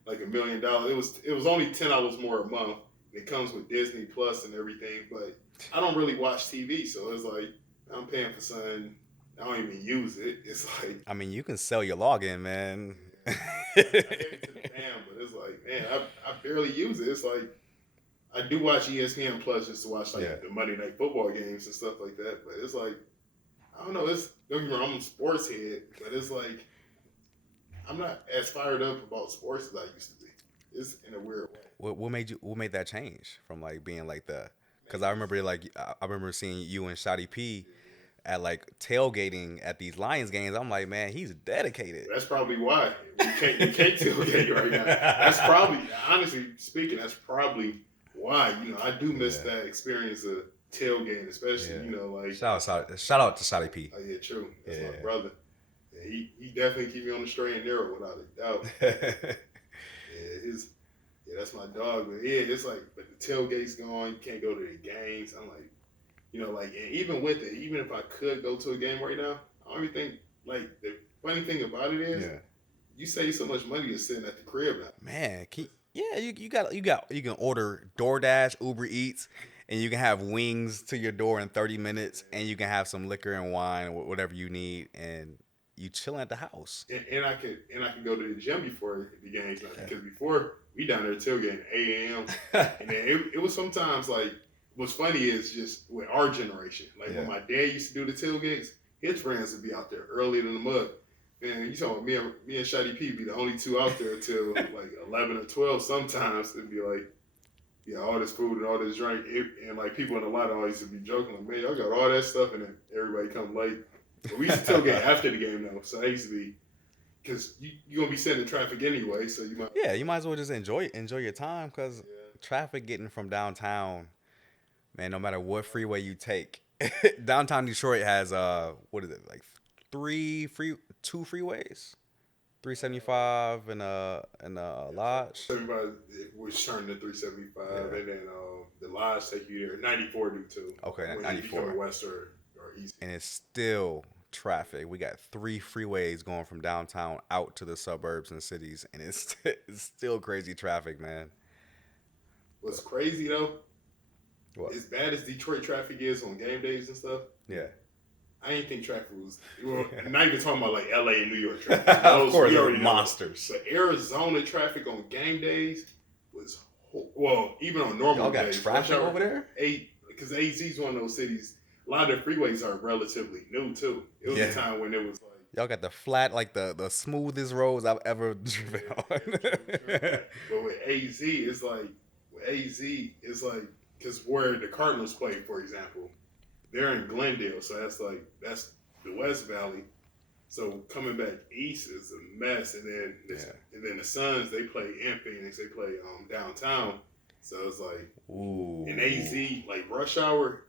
$1 million. It was only $10 more a month. It comes with Disney Plus and everything, but I don't really watch TV, so it's like I'm paying for something I don't even use it. It's like, I mean, you can sell your login, man. I gave it to the fam, but it's like, man, I barely use it. It's like I do watch ESPN Plus just to watch the Monday Night Football games and stuff like that. But it's like, I don't know. Don't get me wrong, I'm a sports head, but it's like I'm not as fired up about sports as I used to be. It's in a weird way. What made that change from like being like the? Because I remember seeing you and Shotty P at like tailgating at these Lions games. I'm like, man, he's dedicated. That's probably why you can't tailgate right now. That's probably, honestly speaking, that's probably why. I do miss that experience of tailgating, especially, Yeah. you know, like Shout out to Shotty P. oh yeah, true. That's Yeah. my brother. And he definitely keep me on the straight and narrow without a doubt. Yeah, that's my dog. But yeah, it's like, but the tailgate's gone. You can't go to the games. I'm like, you know, like, and even with it, even if I could go to a game right now, I don't even think, like, the funny thing about it is, you save so much money just sitting at the crib now. Man, you can order DoorDash, Uber Eats, and you can have wings to your door in 30 minutes, and you can have some liquor and wine, whatever you need, and you chilling at the house. And I could go to the gym before the games now, because before we down there tailgating 8 a.m. and then it was sometimes like, what's funny is just with our generation, like when my dad used to do the tailgates, his friends would be out there earlier than the mud. And you talking about me and Shotty P be the only two out there till like 11 or 12 sometimes. It'd be like, yeah, all this food and all this drink. And like people in the lot always used to be joking, like, man, y'all got all that stuff, and then everybody come late. But we used to tailgate after the game though. So I used to be, because you're going to be sitting in traffic anyway, so you might. Yeah, you might as well just enjoy your time, because traffic getting from downtown, man, no matter what freeway you take. Downtown Detroit has, what is it, like two freeways, 375 and Lodge. 75 was turned to 375, and then the Lodge take you there. 94 do too. Okay, when 94. You come west or east. And it's still traffic. We got 3 freeways going from downtown out to the suburbs and cities, and it's still crazy traffic, man. What's crazy though? What? As bad as Detroit traffic is on game days and stuff. Yeah. I didn't think traffic was. Well, not even talking about like LA and New York traffic. Of course, they're monsters. But Arizona traffic on game days was even on normal Y'all got days. traffic over there? Because AZ is one of those cities. A lot of the freeways are relatively new too. It was a time when it was like y'all got the flat, like the smoothest roads I've ever driven on. But with AZ, it's like because where the Cardinals play, for example, they're in Glendale, so that's the West Valley. So coming back east is a mess, and then the Suns, they play in Phoenix, they play downtown, so it's like in AZ, like rush hour,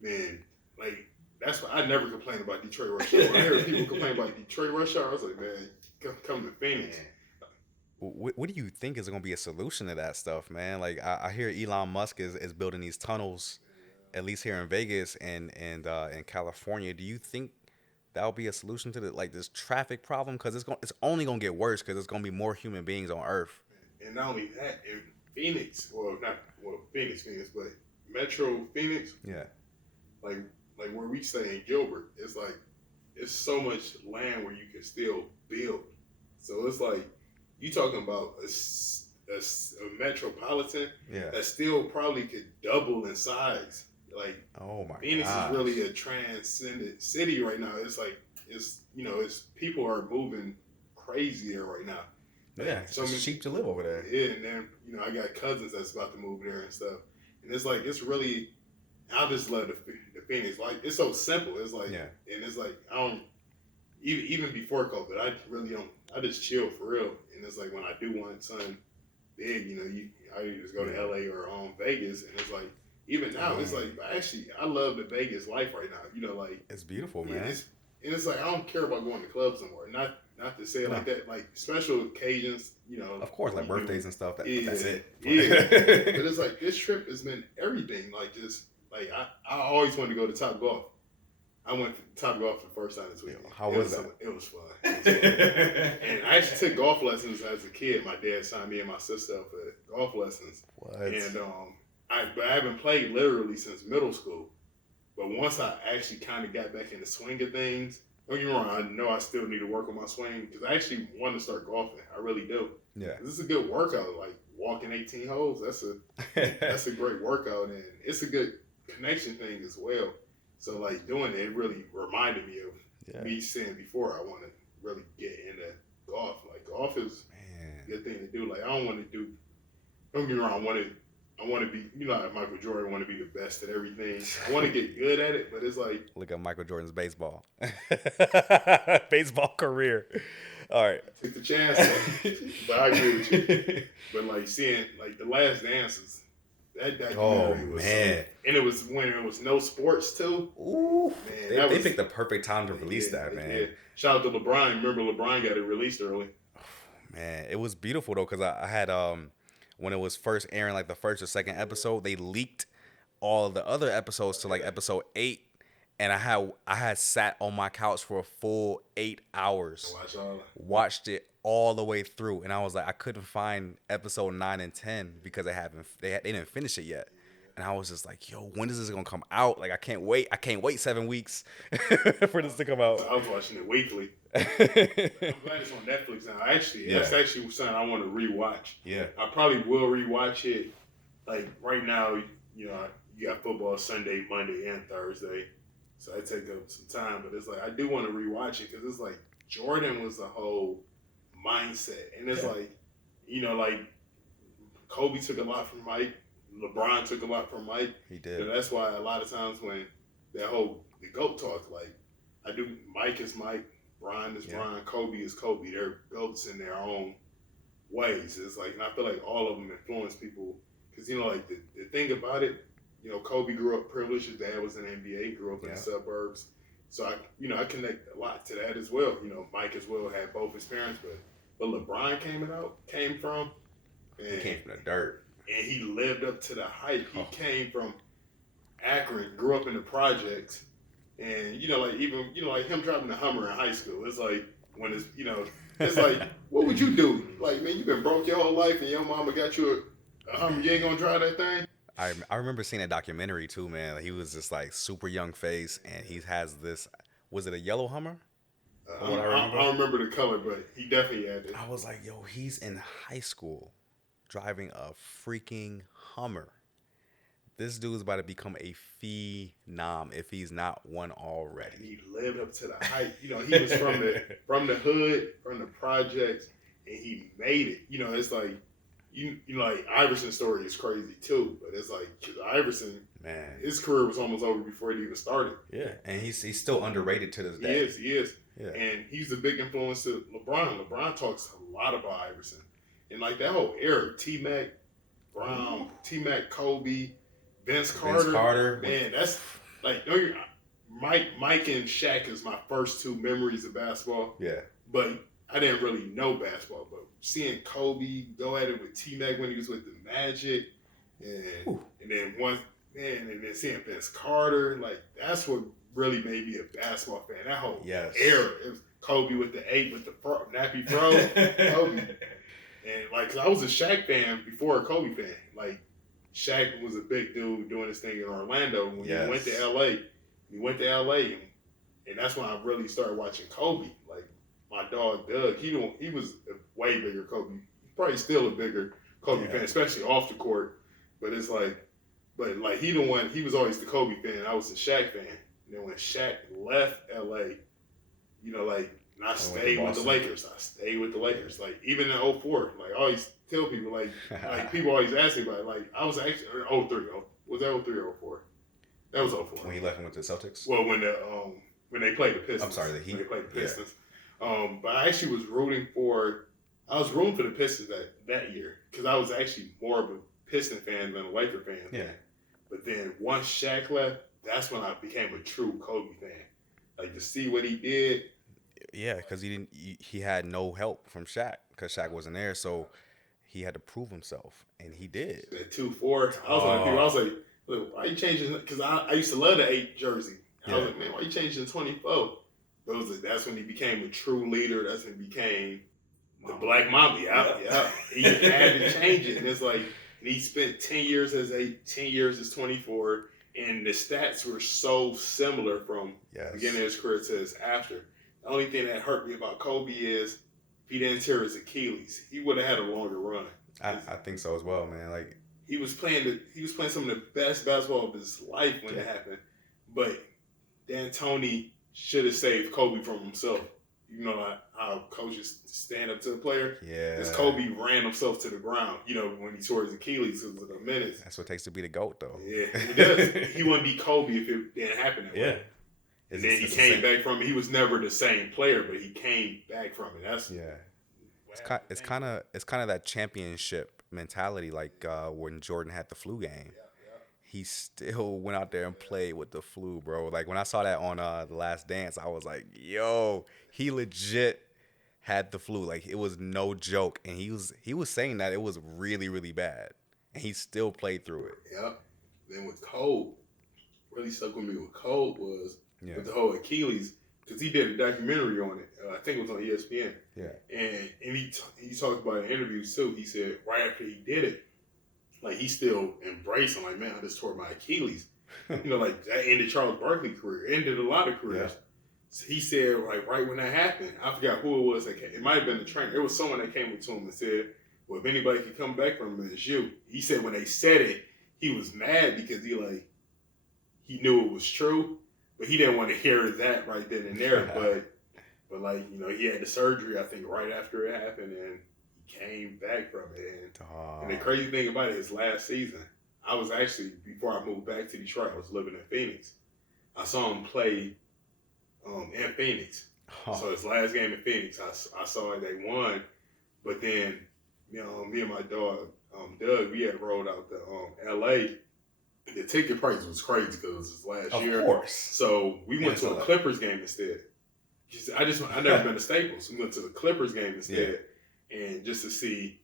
man, like that's why I never complain about Detroit rush hour. When I hear people complain about Detroit rush hour, I was like, man, come to Phoenix. What do you think is going to be a solution to that stuff, man? Like I hear Elon Musk is building these tunnels, at least here in Vegas and in California. Do you think that'll be a solution to this traffic problem? Because it's only going to get worse, because there's going to be more human beings on Earth. And not only that, in Phoenix, Phoenix, but Metro Phoenix, like where we stay in Gilbert, it's so much land where you can still build. So it's like, you talking about a metropolitan that still probably could double in size. Like, oh my Phoenix is really a transcendent city right now. It's like it's people are moving crazy there right now. Yeah, it's cheap to live over there. Yeah, and then I got cousins that's about to move there and stuff. And it's like it's really, I just love the Phoenix. Like, it's so simple. It's like and it's like I don't even before COVID, I really don't. I just chill for real. And it's like when I do want something big, I just go to LA or Vegas, and it's like even now it's like actually I love the Vegas life right now. Like it's beautiful, man. It's like I don't care about going to clubs anymore. Not to say it like that. Like special occasions, Of course, like birthdays and stuff. That's it. Yeah. But it's like this trip has been everything. Like just like I always wanted to go to Top Golf. I went to Top Golf for the first time this week. How was that? It was fun. And I actually took golf lessons as a kid. My dad signed me and my sister up for golf lessons. What? And I haven't played literally since middle school. But once I actually kind of got back in the swing of things, don't get me wrong, I know I still need to work on my swing, because I actually want to start golfing. I really do. Yeah. This is a good workout. Like walking 18 holes, that's a great workout, and it's a good connection thing as well. So like doing it really reminded me of me saying before I want to really get into golf. Like golf is a good thing to do. Like I don't want to do. Don't get me wrong. I want to be. Like Michael Jordan. I want to be the best at everything. I want to get good at it, but it's like look at Michael Jordan's baseball career. All right, take the chance. But I agree with you. But like seeing like The Last Dance That Oh documentary was man. and it was when there was no sports too. Ooh, Man, they picked the perfect time to release yeah, that, man. Yeah. Shout out to LeBron. Remember, LeBron got it released early. Man, it was beautiful though, cause I had when it was first airing, like the first or second episode, they leaked all the other episodes to like episode 8, and I had sat on my couch for a full 8 hours, Watch all that. watched it all the way through, and I was like, I couldn't find episode 9 and 10 because they didn't finish it yet. And I was just like, yo, when is this gonna come out? Like, I can't wait 7 weeks for this to come out. I was watching it weekly. I'm glad it's on Netflix now. Actually, Yeah. that's actually something I want to rewatch. Yeah. I probably will rewatch it. Like right now, you know, you got football Sunday, Monday, and Thursday, so I take up some time. But it's like I do want to rewatch it because it's like Jordan was the whole mindset, and it's like, you know, like Kobe took a lot from Mike. LeBron took a lot from Mike. He did. And that's why a lot of times when that whole the GOAT talk, like I do, Mike is Mike, Brian is Brian, Kobe is Kobe. They're GOATs in their own ways. It's like, and I feel like all of them influence people because, you know, like the thing about it, you know, Kobe grew up privileged. His dad was in the NBA, grew up in the suburbs. So I connect a lot to that as well. You know, Mike as well had both his parents, but LeBron came from the dirt. And he lived up to the hype. He came from Akron, grew up in the projects, and you know, like even like him driving the Hummer in high school. It's like when it's it's like, what would you do? Like, man, you've been broke your whole life, and your mama got you a Hummer. You ain't gonna drive that thing. I remember seeing a documentary too, man. He was just like super young face, and he has this. Was it a yellow Hummer? I don't remember the color, but he definitely had it. I was like, yo, he's in high school driving a freaking Hummer. This dude's about to become a phenom if he's not one already. He lived up to the hype. You know, he was from the hood, from the projects, and he made it. You know, it's like you know, like Iverson's story is crazy too. But it's like Iverson, man, his career was almost over before it even started. Yeah, and he's still underrated to this day. He is. Yeah. And he's a big influence to LeBron. LeBron talks a lot about Iverson. And like that whole era, T-Mac, Brown, T-Mac, Kobe, Vince Carter. Man, that's like Mike and Shaq is my first two memories of basketball. Yeah. But I didn't really know basketball. But seeing Kobe go at it with T-Mac when he was with the Magic, and then and then seeing Vince Carter, like that's what really made me a basketball fan. That whole era. It was Kobe with the 8 with the nappy fro. Kobe. And like, 'cause I was a Shaq fan before a Kobe fan. Like, Shaq was a big dude doing his thing in Orlando. When he went to LA, and that's when I really started watching Kobe. Like my dog Doug, he was a way bigger Kobe. He's probably still a bigger Kobe fan, especially off the court. But it's like, he was always the Kobe fan. I was a Shaq fan. And then when Shaq left LA, you know, like. And I stayed with the Lakers. Like, even in 04, like, I always tell people, like people always ask me about it. Like, I was actually, 03. Was that 03 or 04? That was 04. When he left and went to the Celtics? Well, when they played the Pistons. I'm sorry, when they played the Pistons. Yeah. But I actually was rooting for the Pistons that year. Because I was actually more of a Piston fan than a Laker fan. Yeah. But then once Shaq left, that's when I became a true Kobe fan. Like, to see what he did. Yeah, because he had no help from Shaq because Shaq wasn't there, so he had to prove himself, and he did. At 2-4, I was like, look, why you changing? Because I used to love the 8 jersey. I was like, man, why you changing 24? That's when he became a true leader. That's when he became the Black Mamba. Yeah. He had to change it, and it's like, and he spent 10 years as 8, 10 years as 24, and the stats were so similar from beginning of his career to his after. The only thing that hurt me about Kobe is if he didn't tear his Achilles, he would have had a longer run. I think so as well, man. Like he was playing some of the best basketball of his life when it happened. But D'Antoni should have saved Kobe from himself. You know how coaches stand up to a player? Yeah. Because Kobe ran himself to the ground, you know, when he tore his Achilles because of the minutes. That's what it takes to be the GOAT, though. Yeah, he does. He wouldn't be Kobe if it didn't happen that way. And then he came back from it. He was never the same player, but he came back from it. That's it's kind of that championship mentality. Like when Jordan had the flu game, Yeah. he still went out there and played with the flu, bro. Like when I saw that on The Last Dance, I was like, yo, he legit had the flu. Like it was no joke, and he was saying that it was really really bad, and he still played through it. Yep. Then with Cole, really stuck with me with Cole was Yeah. with the whole Achilles, because he did a documentary on it. I think it was on ESPN. Yeah. And he talked about it in interviews too. He said right after he did it, like he still embraced. I'm like, man, I just tore my Achilles. Like that ended Charles Barkley's career, ended a lot of careers. Yeah. So he said, like right when that happened, I forgot who it was that came. It might have been the trainer. It was someone that came up to him and said, well, if anybody can come back from it, it's you. He said when they said it, he was mad because he knew it was true, but he didn't want to hear that right then and there. but like, he had the surgery, I think, right after it happened, and he came back from it. And the crazy thing about it, his last season, I was actually, before I moved back to Detroit, I was living in Phoenix. I saw him play in Phoenix. So his last game in Phoenix, I saw it, they won, but then, me and my dog, Doug, we had rolled out to LA. The ticket price was crazy because it was his last year. Of course. So we went to a Clippers game instead. I never been to Staples. We went to the Clippers game instead, and just to see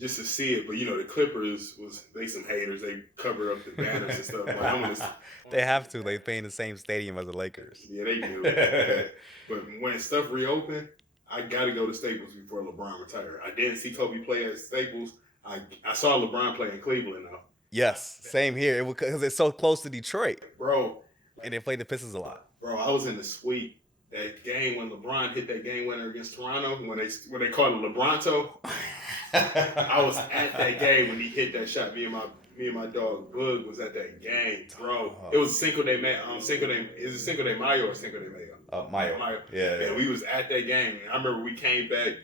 it. But the Clippers they some haters. They covered up the banners and stuff. Like, they have to. They play in the same stadium as the Lakers. Yeah, they do. But when stuff reopened, I got to go to Staples before LeBron retired. I didn't see Kobe play at Staples. I saw LeBron play in Cleveland though. Yes, same here. Because it's so close to Detroit, bro. And they play the Pistons a lot. Bro, I was in the suite that game when LeBron hit that game winner against Toronto when they called it LeBronto. I was at that game when he hit that shot. Me and my dog Boog was at that game, bro. It was Cinco de Mayo. Is it Cinco de Mayo or Cinco de Mayo? Mayo. Yeah. And we was at that game. And I remember we came back,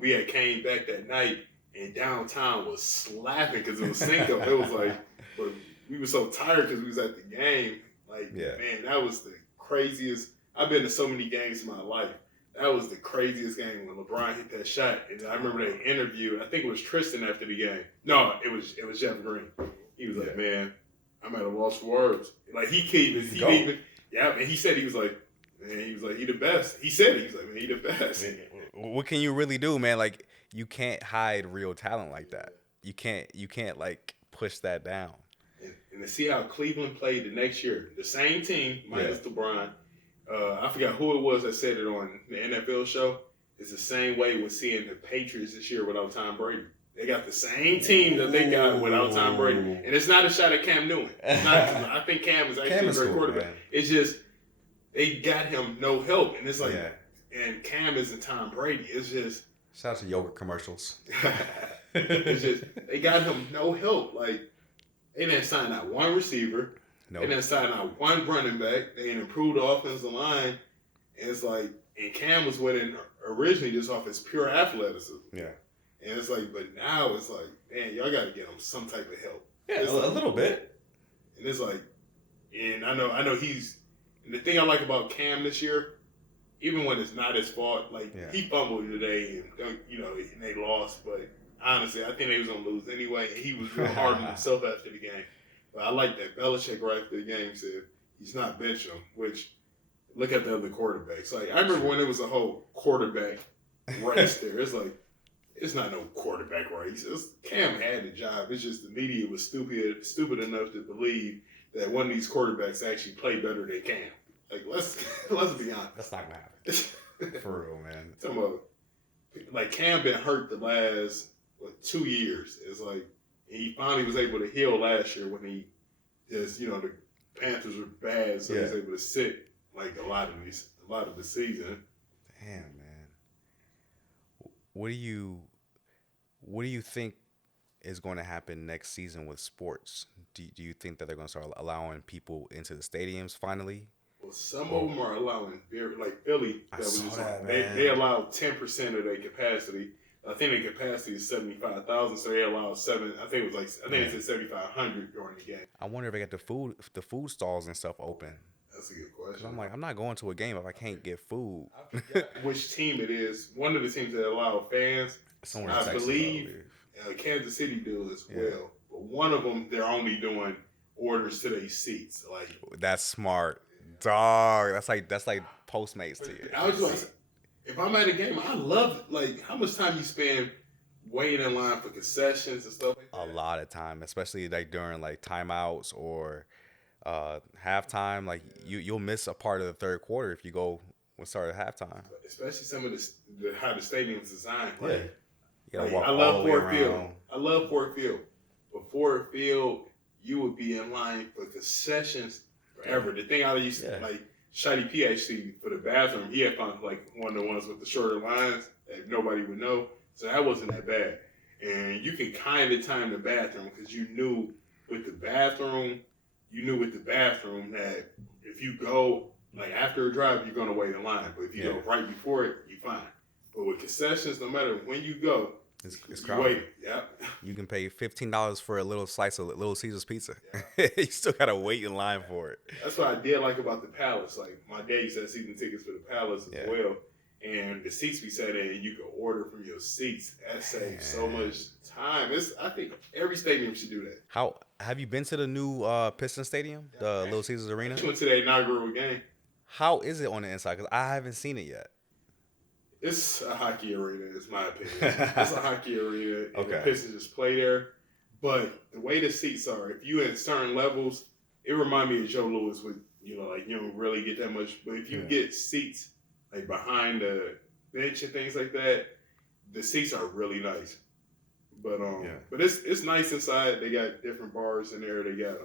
we had came back that night, and downtown was slapping because it was Cinco. It was like, but we were so tired because we was at the game. Man, that was the craziest. I've been to so many games in my life. That was the craziest game when LeBron hit that shot. And I remember they interviewed, I think it was Tristan after the game. No, it was Jeff Green. He was like, man, I'm at a loss for words. Like he said he was like, he the best. He said he was like, man, he the best. What can you really do, man? Like you can't hide real talent like that. You can't like push that down. And to see how Cleveland played the next year, the same team minus LeBron. I forgot who it was that said it on the NFL show. It's the same way with seeing the Patriots this year without Tom Brady. They got the same team that they got without Tom Brady. And it's not a shot at Cam Newton. I think Cam is actually a great quarterback. Man. It's just, they got him no help. And it's like, and Cam isn't Tom Brady. It's just. Shout out to yogurt commercials. It's just, they got him no help. Like, they didn't sign out one receiver. Nope. They didn't sign out one running back. They didn't improve the offensive line. And it's like, and Cam was winning originally just off his pure athleticism. Yeah. And it's like, but now it's like, man, y'all got to get him some type of help. Yeah, a little bit. And it's like, and I know he's, and the thing I like about Cam this year, even when it's not his fault, like he fumbled today and they lost, but honestly, I think they was going to lose anyway. And he was real hard on himself after the game. But I like that Belichick right after the game said he's not benching him, which look at the other quarterbacks. Like I remember when it was a whole quarterback race there. It's like, it's not no quarterback race. Cam had the job. It's just the media was stupid enough to believe that one of these quarterbacks actually play better than Cam. Like let's be honest. That's not gonna happen. For real, man. Talking about, like Cam been hurt the last 2 years. It's like he finally was able to heal last year when he just the Panthers were bad, so he was able to sit like a lot of the season. Damn, man. What do you think is going to happen next season with sports? Do you think that they're going to start allowing people into the stadiums finally? Well, some of them are allowing, like Philly. They allow 10% of their capacity. I think their capacity is 75,000, so they allow 7. I think it said 7,500 during the game. I wonder if they got the food stalls and stuff open. That's a good question. I'm like, I'm not going to a game if I can't get food. I forgot which team it is. One of the teams that allow fans. Somewhere in Texas, Kansas City do as Yeah. well. But one of them, they're only doing orders to their seats. Like That's smart, dog. That's like Postmates to you. I was like, if I'm at a game, I love like how much time you spend waiting in line for concessions and stuff like A that. lot of time, especially like during like timeouts or halftime. Like you'll miss a part of the third quarter if you go when start at halftime. Especially some of how the stadium's designed. Yeah. Like, You gotta like, walk I all love the way Ford Field. around. I love Ford Field. But Ford Field, you would be in line for concessions forever. The thing I used to like, Shotty PhD for the bathroom, he had found like one of the ones with the shorter lines that nobody would know. So that wasn't that bad. And you can kind of time the bathroom because you knew with the bathroom that if you go like after a drive, you're gonna wait in line. But if you go right before it, you're fine. But with concessions, no matter when you go, it's you crowded. wait. Yep. You can pay $15 for a little slice of Little Caesars pizza. Yeah. You still gotta wait in line for it. That's what I did like about the Palace. Like my dad used to have season tickets for the Palace as well. And the seats we sat in, you could order from your seats. That saves so much time. I think every stadium should do that. How have you been to the new Piston Stadium, the Little Caesars Arena? I went to the inaugural game. How is it on the inside? Because I haven't seen it yet. It's a hockey arena, is my opinion. It's a hockey arena, and the Okay. Pistons just play there. But the way the seats are, if you in certain levels, it remind me of Joe Louis with, like you don't really get that much. But if you get seats like behind the bench and things like that, the seats are really nice. But but it's nice inside. They got different bars in there. They got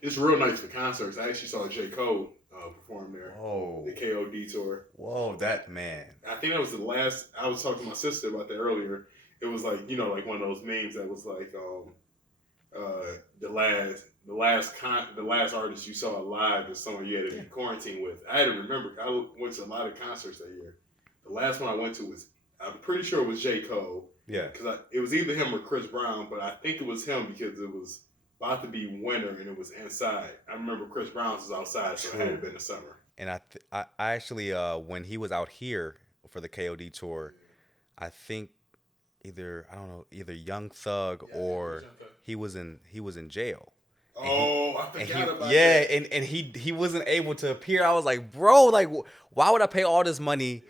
it's real nice for concerts. I actually saw J. Cole perform there. Whoa. The KOD tour. Whoa, that man. I think that was the last. I was talking to my sister about that earlier. It was like like one of those memes that was like the last artist you saw live is someone you had to be quarantined with. I had to remember. I went to a lot of concerts that year. The last one I went to was, I'm pretty sure it was J. Cole. Yeah. Because it was either him or Chris Brown, but I think it was him because it was about to be winter and it was inside. I remember Chris Brown's was outside, so it had to been the summer. And I actually when he was out here for the KOD tour, I think either Young Thug or he was in jail. Oh, I forgot about that. Yeah, and he wasn't able to appear. I was like, bro, like why would I pay all this money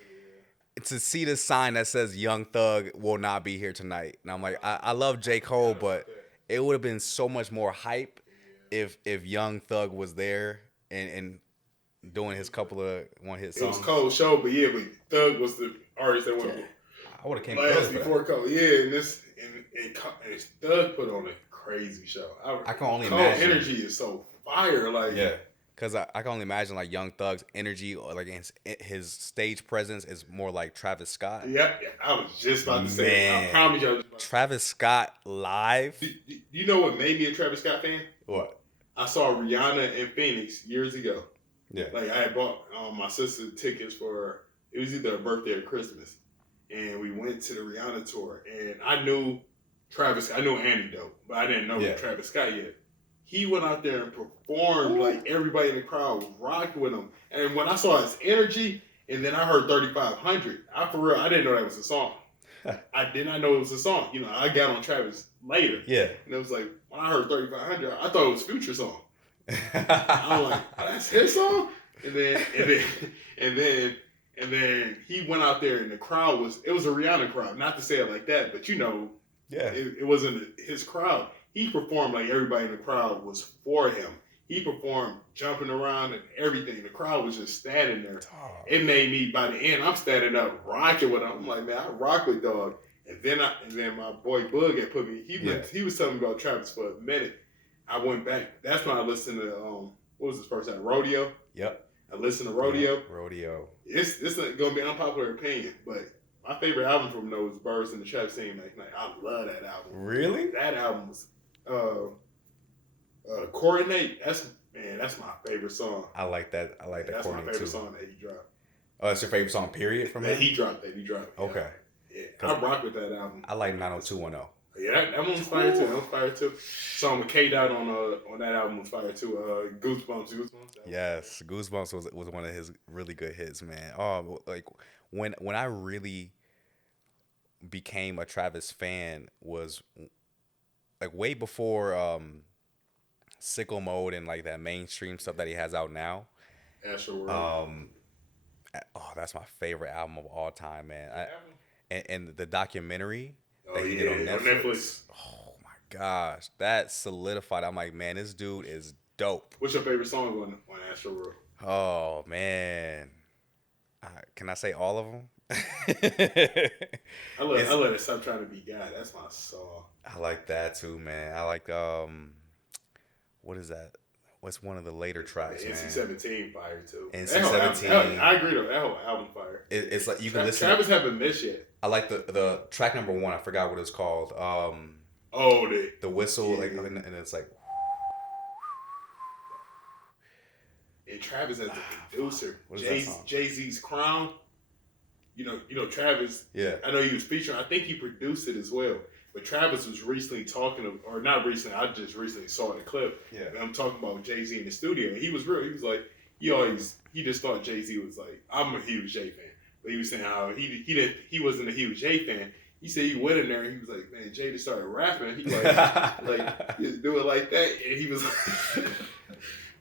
to see this sign that says Young Thug will not be here tonight? And I'm like, I love J. Cole, but it would have been so much more hype if Young Thug was there and doing his couple of one-hit songs. It was Cole's show, but Thug was the artist that went I would have came last before Cole. Yeah, and Thug put on a crazy show. I can only Cole imagine. energy is so fire, like Because I can only imagine like Young Thug's energy or like his stage presence is more like Travis Scott. Yeah, I was just about to say it. I promise you. I was just about to Travis Scott live. Do you know what made me a Travis Scott fan? What? I saw Rihanna in Phoenix years ago. Yeah. Like I had bought my sister tickets for, it was either a birthday or Christmas, and we went to the Rihanna tour. And I knew I knew Antidote, but I didn't know Travis Scott yet. He went out there and performed. Like everybody in the crowd rocked with him. And when I saw his energy, and then I heard 3500, I didn't know that was a song. I did not know it was a song. I got on Travis later. Yeah. And it was like, when I heard 3500, I thought it was Future's song. I'm like, oh, that's his song? And then he went out there and the crowd it was a Rihanna crowd. Not to say it like that, but it wasn't his crowd. He performed like everybody in the crowd was for him. He performed jumping around and everything. The crowd was just standing there. Oh. It made me, by the end, I'm standing up rocking with him. I'm like, man, I rock with dog. And then my boy Bug had put me. He was telling me about Travis for a minute. I went back. That's when I listened to what was his first time? Rodeo. Yep. I listened to Rodeo. Yeah, Rodeo. It's gonna be an unpopular opinion, but my favorite album from those Birds in the Trap Scene. Like I love that album. Really? That album was Coronate. That's my favorite song. I like that. That's Coronate my favorite too. song that he dropped. Oh, that's your favorite song, period, from him? He dropped that. Okay. Yeah, I rock with that album. I like 90210. Yeah, that one was fire too. That was fire too. Song with K-Dot on that album was fire too. Goosebumps. Yes, Goosebumps was one of his really good hits, man. Oh, like when I really became a Travis fan was like way before Sicko Mode and like that mainstream stuff that he has out now. Astro World. Oh, that's my favorite album of all time, man. And the documentary that he did on Netflix. Oh my gosh, that solidified. I'm like, man, this dude is dope. What's your favorite song on Astro World? Oh man, can I say all of them? I love it. Stop Trying to Be God. That's my song. I like that too, man. I like what is that? What's one of the later tracks, man? NC-17 fire too. NC-17. I agree though. That whole album fire. It's like you can listen. Travis haven't missed yet. I like the track number 1. I forgot what it's called. The whistle, like, and it's like. And Travis as the producer, Jay-Z's Crown. You know Travis. Yeah. I know he was featuring. I think he produced it as well. But Travis was recently or not recently. I just recently saw the clip. Yeah. And I'm talking about Jay-Z in the studio. And he was real. He was like, he just thought Jay-Z was like, I'm a huge Jay fan. But he was saying how he wasn't a huge Jay fan. He said he went in there and he was like, man, Jay just started rapping. He like he just do it like that. And he was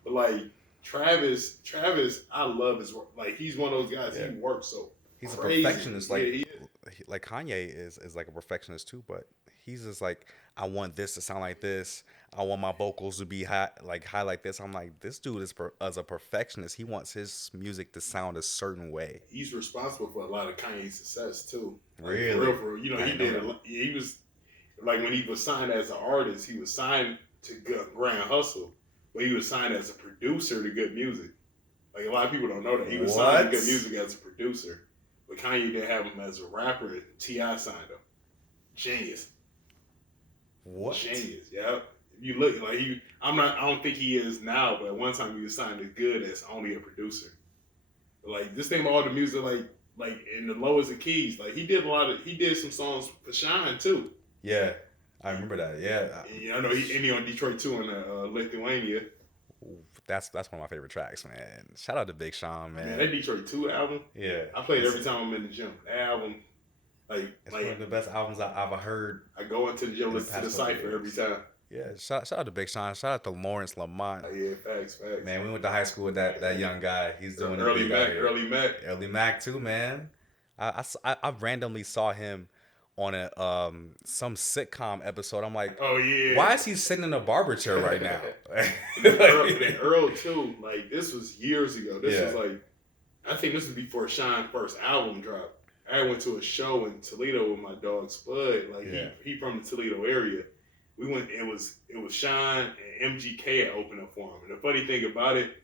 but like Travis, I love his work. Like he's one of those guys. Yeah. He works so. He's crazy. A perfectionist. Like he like Kanye is like a perfectionist too, but he's just like, I want this to sound like this. I want my vocals to be high like this. I'm like, this dude is as a perfectionist. He wants his music to sound a certain way. He's responsible for a lot of Kanye's success too. Really? Like, for real. You know, he did. He was like when he was signed as an artist, he was signed to Grand Hustle, but he was signed as a producer to Good Music. Like a lot of people don't know that he was signed to Good Music as a producer. But Kanye didn't have him as a rapper. T.I. signed him. Genius. What? Genius. Yeah. If you look like I don't think he is now, but at one time he was signed to Good as only a producer. But like this thing about all the music, like in the lowest of keys, like he did some songs for Shine too. Yeah, I remember that. Yeah. And I know he on Detroit too in Lithuania. That's one of my favorite tracks, man. Shout out to Big Sean, man. That Detroit 2 album. Yeah. I play it every time I'm in the gym. That album, it's one of the best albums I've ever heard. I go into the gym, listen to the Cypher every time. Yeah, shout out to Big Sean. Shout out to Lawrence Lamont. Yeah, facts. Man, we went to high school with that young guy. He's doing Early Mac too, man. I randomly saw him on some sitcom episode. I'm like, oh yeah, why is he sitting in a barber chair right now? and Earl too. Like this was years ago. This was like, I think this was before Shine's first album dropped. I went to a show in Toledo with my dog Spud. Like he from the Toledo area. We went. It was Shine and MGK had opened up for him. And the funny thing about it,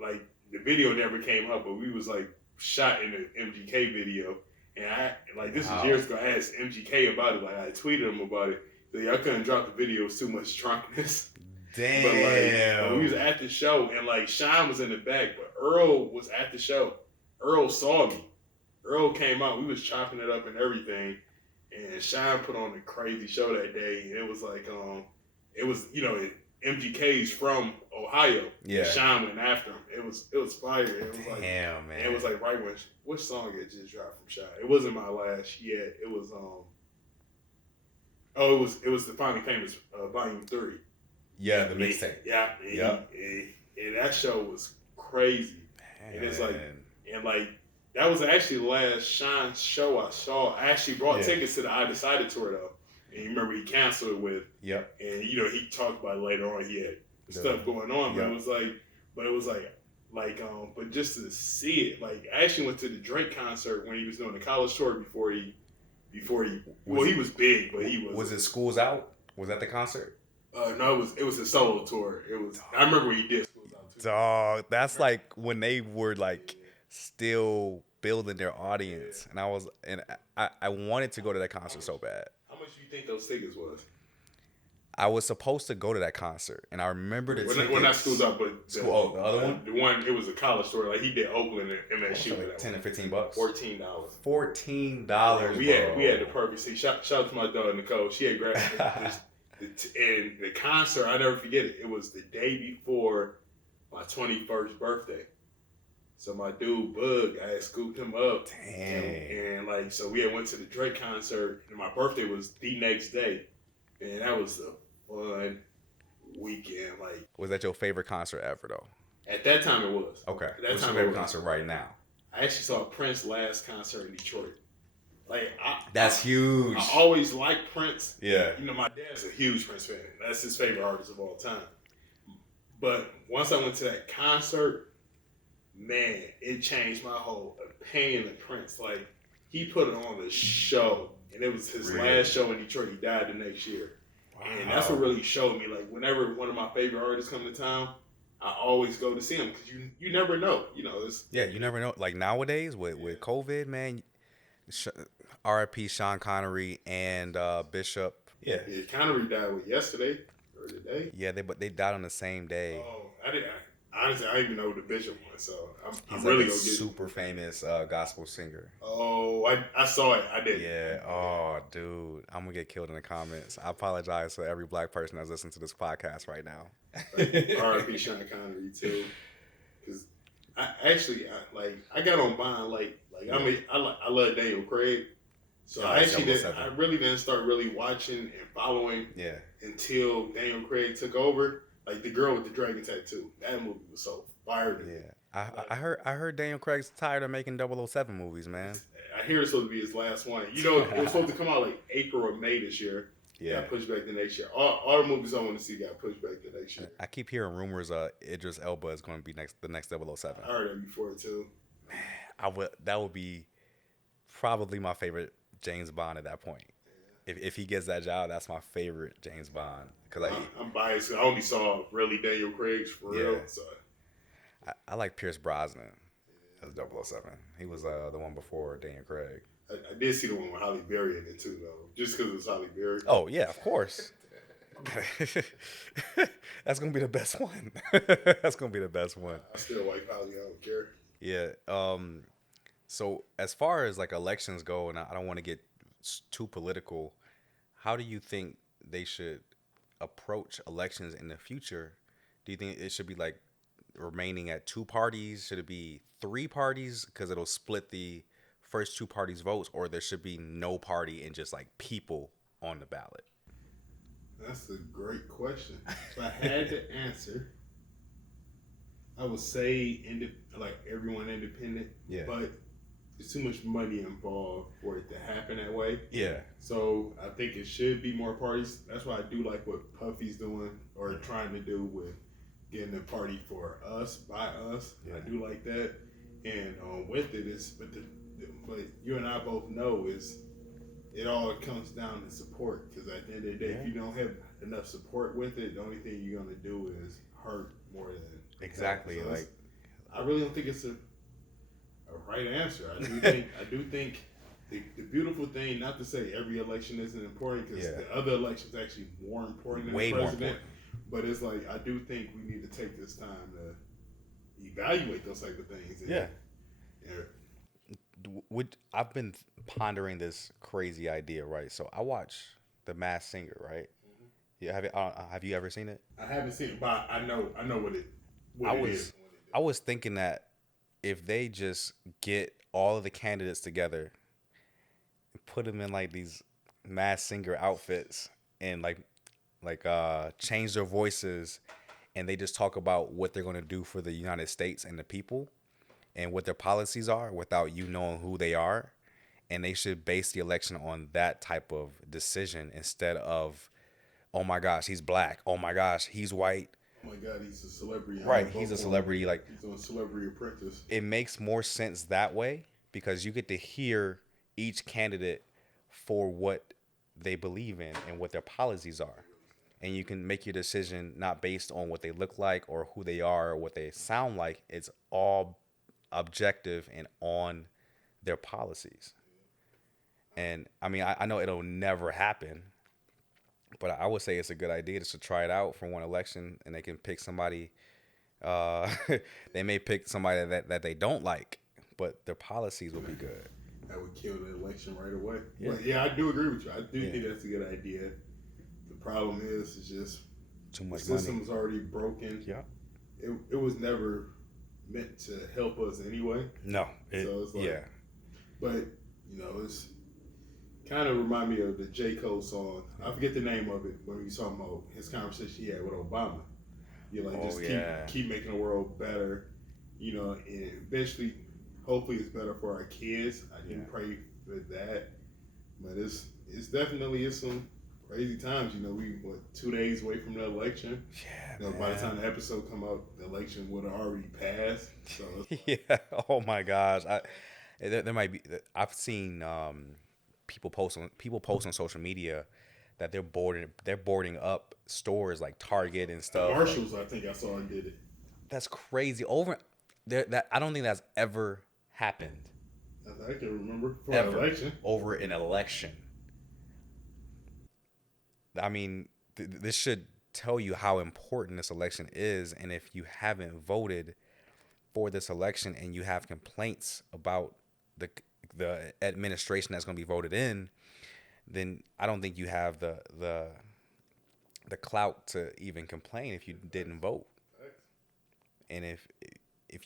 like the video never came up, but we was like shot in the MGK video. And this was years ago. I asked MGK about it. Like I tweeted him about it. I couldn't drop the video. It was too much drunkenness. Damn. But like we was at the show and like Shine was in the back, but Earl was at the show. Earl saw me. Earl came out. We was chopping it up and everything. And Shine put on a crazy show that day. And it was like MGK's from Ohio. Yeah. And Shine went after him. It was fire. It was like, damn, man. It was like right when which song it just dropped from Shine? It wasn't My Last Yet. It was it was the Finally Famous Volume 3. Yeah, the mixtape. Yeah. And that show was crazy. Man. And it's like that was actually the last Shine show I saw. I actually brought tickets to the I Decided tour though. And you remember he canceled it with. Yep. And he talked about it later on. He had stuff going on, but it was like, but just to see it, like I actually went to the Drake concert when he was doing the college tour before he was big, but he was. Was it Schools Out? Was that the concert? No, it was a solo tour. It was. I remember when he did Schools Out too. Dog, that's like when they were like still building their audience, and I wanted to go to that concert so bad. How much do you think those tickets was? I was supposed to go to that concert, and I remember the tickets. Well, not Schools Out, but the other one? The one, it was a college tour. Like, he did Oakland and MSU. Like $10 or $15. $14. $14, we had the perfect seat. Shout out to my daughter, Nicole. She had grabbed and the concert, I'll never forget it. It was the day before my 21st birthday. So my dude Bug, I had scooped him up. Dang. And like, so we had went to the Drake concert, and my birthday was the next day. And that was a fun weekend. Like, was that your favorite concert ever though? At that time it was. Okay. At that What's time your favorite it was. concert right now? I actually saw Prince's last concert in Detroit. Like, that's huge. I always liked Prince. Yeah. You know, my dad's a huge Prince fan. That's his favorite artist of all time. But once I went to that concert, man, it changed my whole opinion of Prince. Like, he put on a show, and it was his last show in Detroit. He died the next year. Wow. And that's what really showed me. Like, whenever one of my favorite artists come to town, I always go to see him because you never know. You know, you never know. Like nowadays with COVID, man, R.I.P. Sean Connery and Bishop. Yeah, Connery died yesterday or today. Yeah, they died on the same day. Oh, honestly, I didn't even know the Bishop one, so I'm really gonna get super famous gospel singer. Oh, I saw it. I did. Yeah. Oh, dude, I'm gonna get killed in the comments. I apologize to every black person that's listening to this podcast right now. R.I.P. Sean Connery too, because I got on Bond I love Daniel Craig, so I really didn't start really watching and following until Daniel Craig took over. Like The Girl with the Dragon Tattoo, that movie was so fire to me. I heard Daniel Craig's tired of making 007 movies, man. I hear it's supposed to be his last one. You know, it was supposed to come out like April or May this year. Yeah. Got pushed back the next year. All the movies I want to see got pushed back the next year. I keep hearing rumors Idris Elba is going to be the next 007. I heard that before too. Man, that would be probably my favorite James Bond at that point. If he gets that job, that's my favorite James Bond. Cause I'm biased. I only saw really Daniel Craig's for real. So. I like Pierce Brosnan as 007. He was the one before Daniel Craig. I did see the one with Halle Berry in it too, though. Just because it's Halle Berry. Oh yeah, of course. That's gonna be the best one. That's gonna be the best one. I still like Halle. I don't care. Yeah. So as far as like elections go, and I don't want to get too political, how do you think they should approach elections in the future? Do you think it should be like remaining at 2 parties? Should it be 3 parties because it'll split the first 2 parties' votes, or there should be no party and just like people on the ballot? That's a great question. If I had to answer, I would say like everyone independent. Yeah. But there's too much money involved for it to happen that way. Yeah. So I think it should be more parties. That's why I do like what Puffy's doing or trying to do with getting a party for us, by us. Yeah. I do like that. And with it is, but you and I both know is it all comes down to support. Because at the end of the day, if you don't have enough support with it, the only thing you're gonna do is hurt more than exactly. So like, I really don't think it's a right answer. I do think the beautiful thing, not to say every election isn't important, because the other election's actually more important than the president. But it's like I do think we need to take this time to evaluate those type of things. And, I've been pondering this crazy idea, right? So I watch The Masked Singer, right? Mm-hmm. Yeah, have you ever seen it? I haven't seen it, but I know what it is. I was thinking that if they just get all of the candidates together, put them in like these Masked Singer outfits, and like change their voices, and they just talk about what they're going to do for the United States and the people and what their policies are without you knowing who they are. And they should base the election on that type of decision instead of, oh my gosh, he's black. Oh my gosh, he's white. Oh my God, he's a celebrity. Right, he's a celebrity. Like, he's on Celebrity Apprentice. It makes more sense that way because you get to hear each candidate for what they believe in and what their policies are. And you can make your decision not based on what they look like or who they are or what they sound like. It's all objective and on their policies. And I mean, I know it'll never happen, but I would say it's a good idea just to try it out for one election, and they can pick somebody. They may pick somebody that they don't like, but their policies will be good. That would kill the election right away. Yeah, but yeah, I do agree with you. I do think that's a good idea. The problem is just too much the system was already broken. Yeah, it was never meant to help us anyway. No. So it's like, yeah. But it's kind of remind me of the J. Cole song. I forget the name of it, but he's talking about his conversation he had with Obama. You're like, just keep making the world better, and eventually, hopefully, it's better for our kids. I do pray for that, but it's definitely some crazy times. We 2 days away from the election. Yeah. By the time the episode come out, the election would have already passed. So yeah. Oh my gosh. There might be. I've seen people post on social media that they're boarding up stores like Target and stuff. Marshalls, I think I saw and did it. That's crazy. Over there, that I don't think that's ever happened. I can remember for ever, an election. Over an election. I mean, this should tell you how important this election is, and if you haven't voted for this election and you have complaints about the administration that's going to be voted in, then I don't think you have the clout to even complain if you didn't vote. And if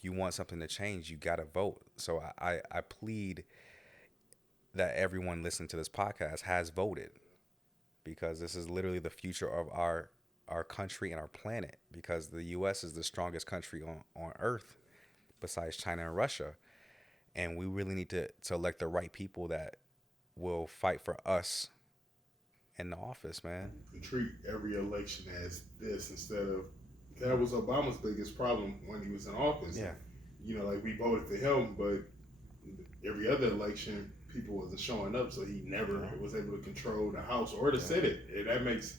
you want something to change, you got to vote. So I plead that everyone listening to this podcast has voted, because this is literally the future of our country and our planet, because the U.S. is the strongest country on earth besides China and Russia. And we really need to elect the right people that will fight for us in the office, man. To treat every election as this instead of, that was Obama's biggest problem when he was in office. Yeah. Like we voted for him, but every other election, people wasn't showing up, so he never was able to control the House or the Senate. And that makes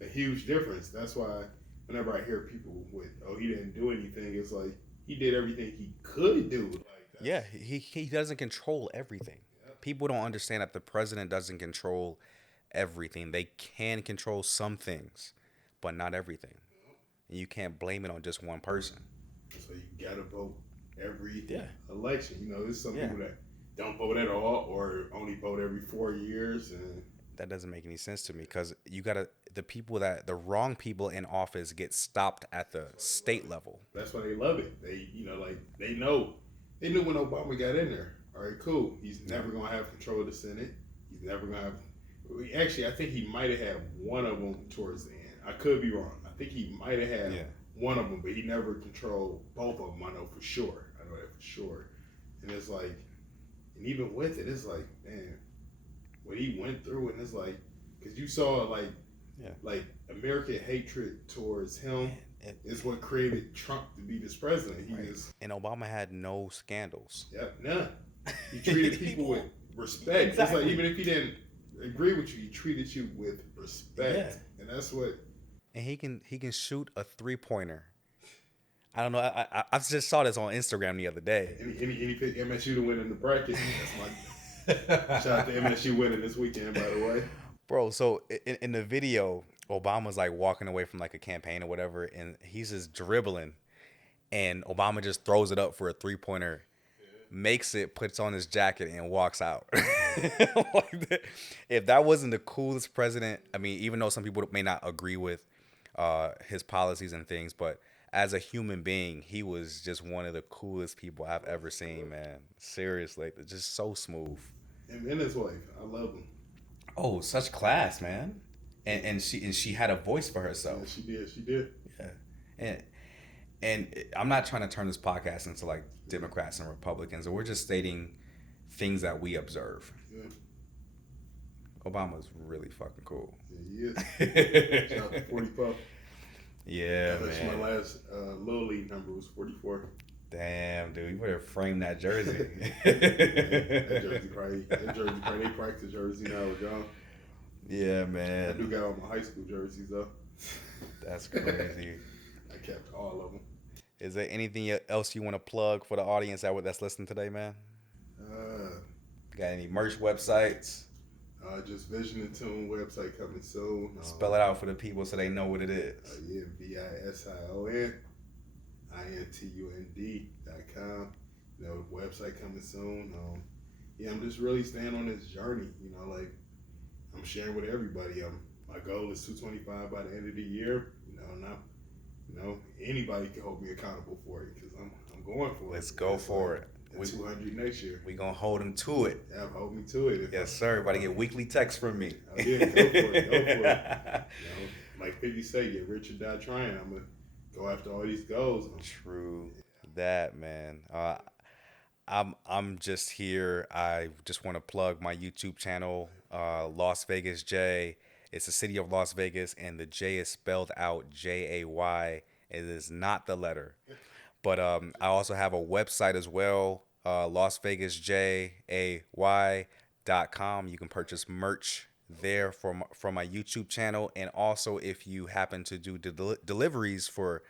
a huge difference. That's why whenever I hear people with, he didn't do anything, it's like he did everything he could do. He doesn't control everything. People don't understand that the president doesn't control everything. They can control some things, but not everything. And you can't blame it on just one person. So you gotta vote every election. There's some people that don't vote at all or only vote every 4 years, and that doesn't make any sense to me, because the wrong people in office get stopped at the state level. That's why they love it. They they know. They knew when Obama got in there. All right, cool. He's never going to have control of the Senate. He's never going to have... Actually, I think he might have had one of them towards the end. I could be wrong. I think he might have had one of them, but he never controlled both of them. I know for sure. I know that for sure. And it's like... And even with it, it's like, man, what he went through, and it's like... Because you saw, like American hatred towards him... is what created Trump to be this president. And Obama had no scandals. Yeah, none. He treated people with respect. Exactly. It's like, even if he didn't agree with you, he treated you with respect. Yeah. And that's what. And he can shoot a 3-pointer. I don't know. I just saw this on Instagram the other day. And he picked MSU to win in the bracket. That's my shout out to MSU winning this weekend, by the way. Bro, so in the video, Obama's like walking away from like a campaign or whatever, and he's just dribbling, and Obama just throws it up for a 3-pointer, makes it, puts on his jacket, and walks out. If that wasn't the coolest president, I mean, even though some people may not agree with his policies and things, but as a human being, he was just one of the coolest people I've ever seen, man. Seriously, just so smooth. And his wife, I love him. Oh, such class, man. And she had a voice for herself. Yeah, she did. Yeah. And I'm not trying to turn this podcast into like Democrats and Republicans. We're just stating things that we observe. Yeah. Obama's really fucking cool. Yeah, he is. Shout out to 44. Yeah, man. My last Little League number was 44. Damn, dude, you better frame that jersey. That jersey probably, they cracked the jersey now with John. Yeah, man. I do got all my high school jerseys though. That's crazy. I kept all of them. Is there anything else you want to plug for the audience that's listening today, man? Got any merch websites? Just Vision Intuned website coming soon. Spell it out for the people so they know what it is. VISION.intund.com. Website coming soon. I'm just really staying on this journey. Like I'm sharing with everybody. My goal is 225 by the end of the year. And You know, anybody can hold me accountable for it because I'm going for it. Let's go for it. We 200 next year. We gonna hold him to it. Yeah, hold me to it. Yes, sir. Everybody get weekly texts from me. Oh, yeah, go for it. Go for it. You know, like 50 say, get rich or die trying. I'm gonna go after all these goals. True that, man. I'm just here. I just want to plug my YouTube channel, Las Vegas J. It's the city of Las Vegas, and the J is spelled out Jay. It is not the letter. But I also have a website as well, LasVegasJay.com. You can purchase merch there from my YouTube channel, and also if you happen to do deliveries for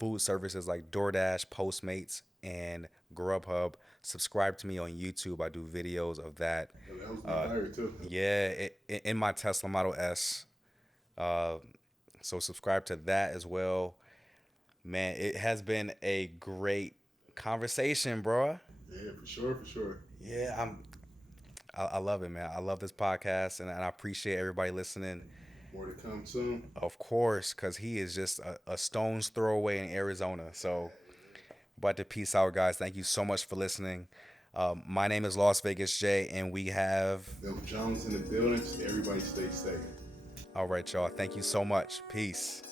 food services like DoorDash, Postmates, and Grubhub, subscribe to me on YouTube. I do videos of that. That was my fire too. Yeah, in my Tesla Model S. So subscribe to that as well. Man, it has been a great conversation, bro. Yeah, for sure. Yeah, I love it, man. I love this podcast, and I appreciate everybody listening. More to come soon. Of course, because he is just a stone's throw away in Arizona. So, but to peace out, guys. Thank you so much for listening. My name is Las Vegas J, and we have Milt Jones in the building. Everybody stay safe. All right, y'all. Thank you so much. Peace.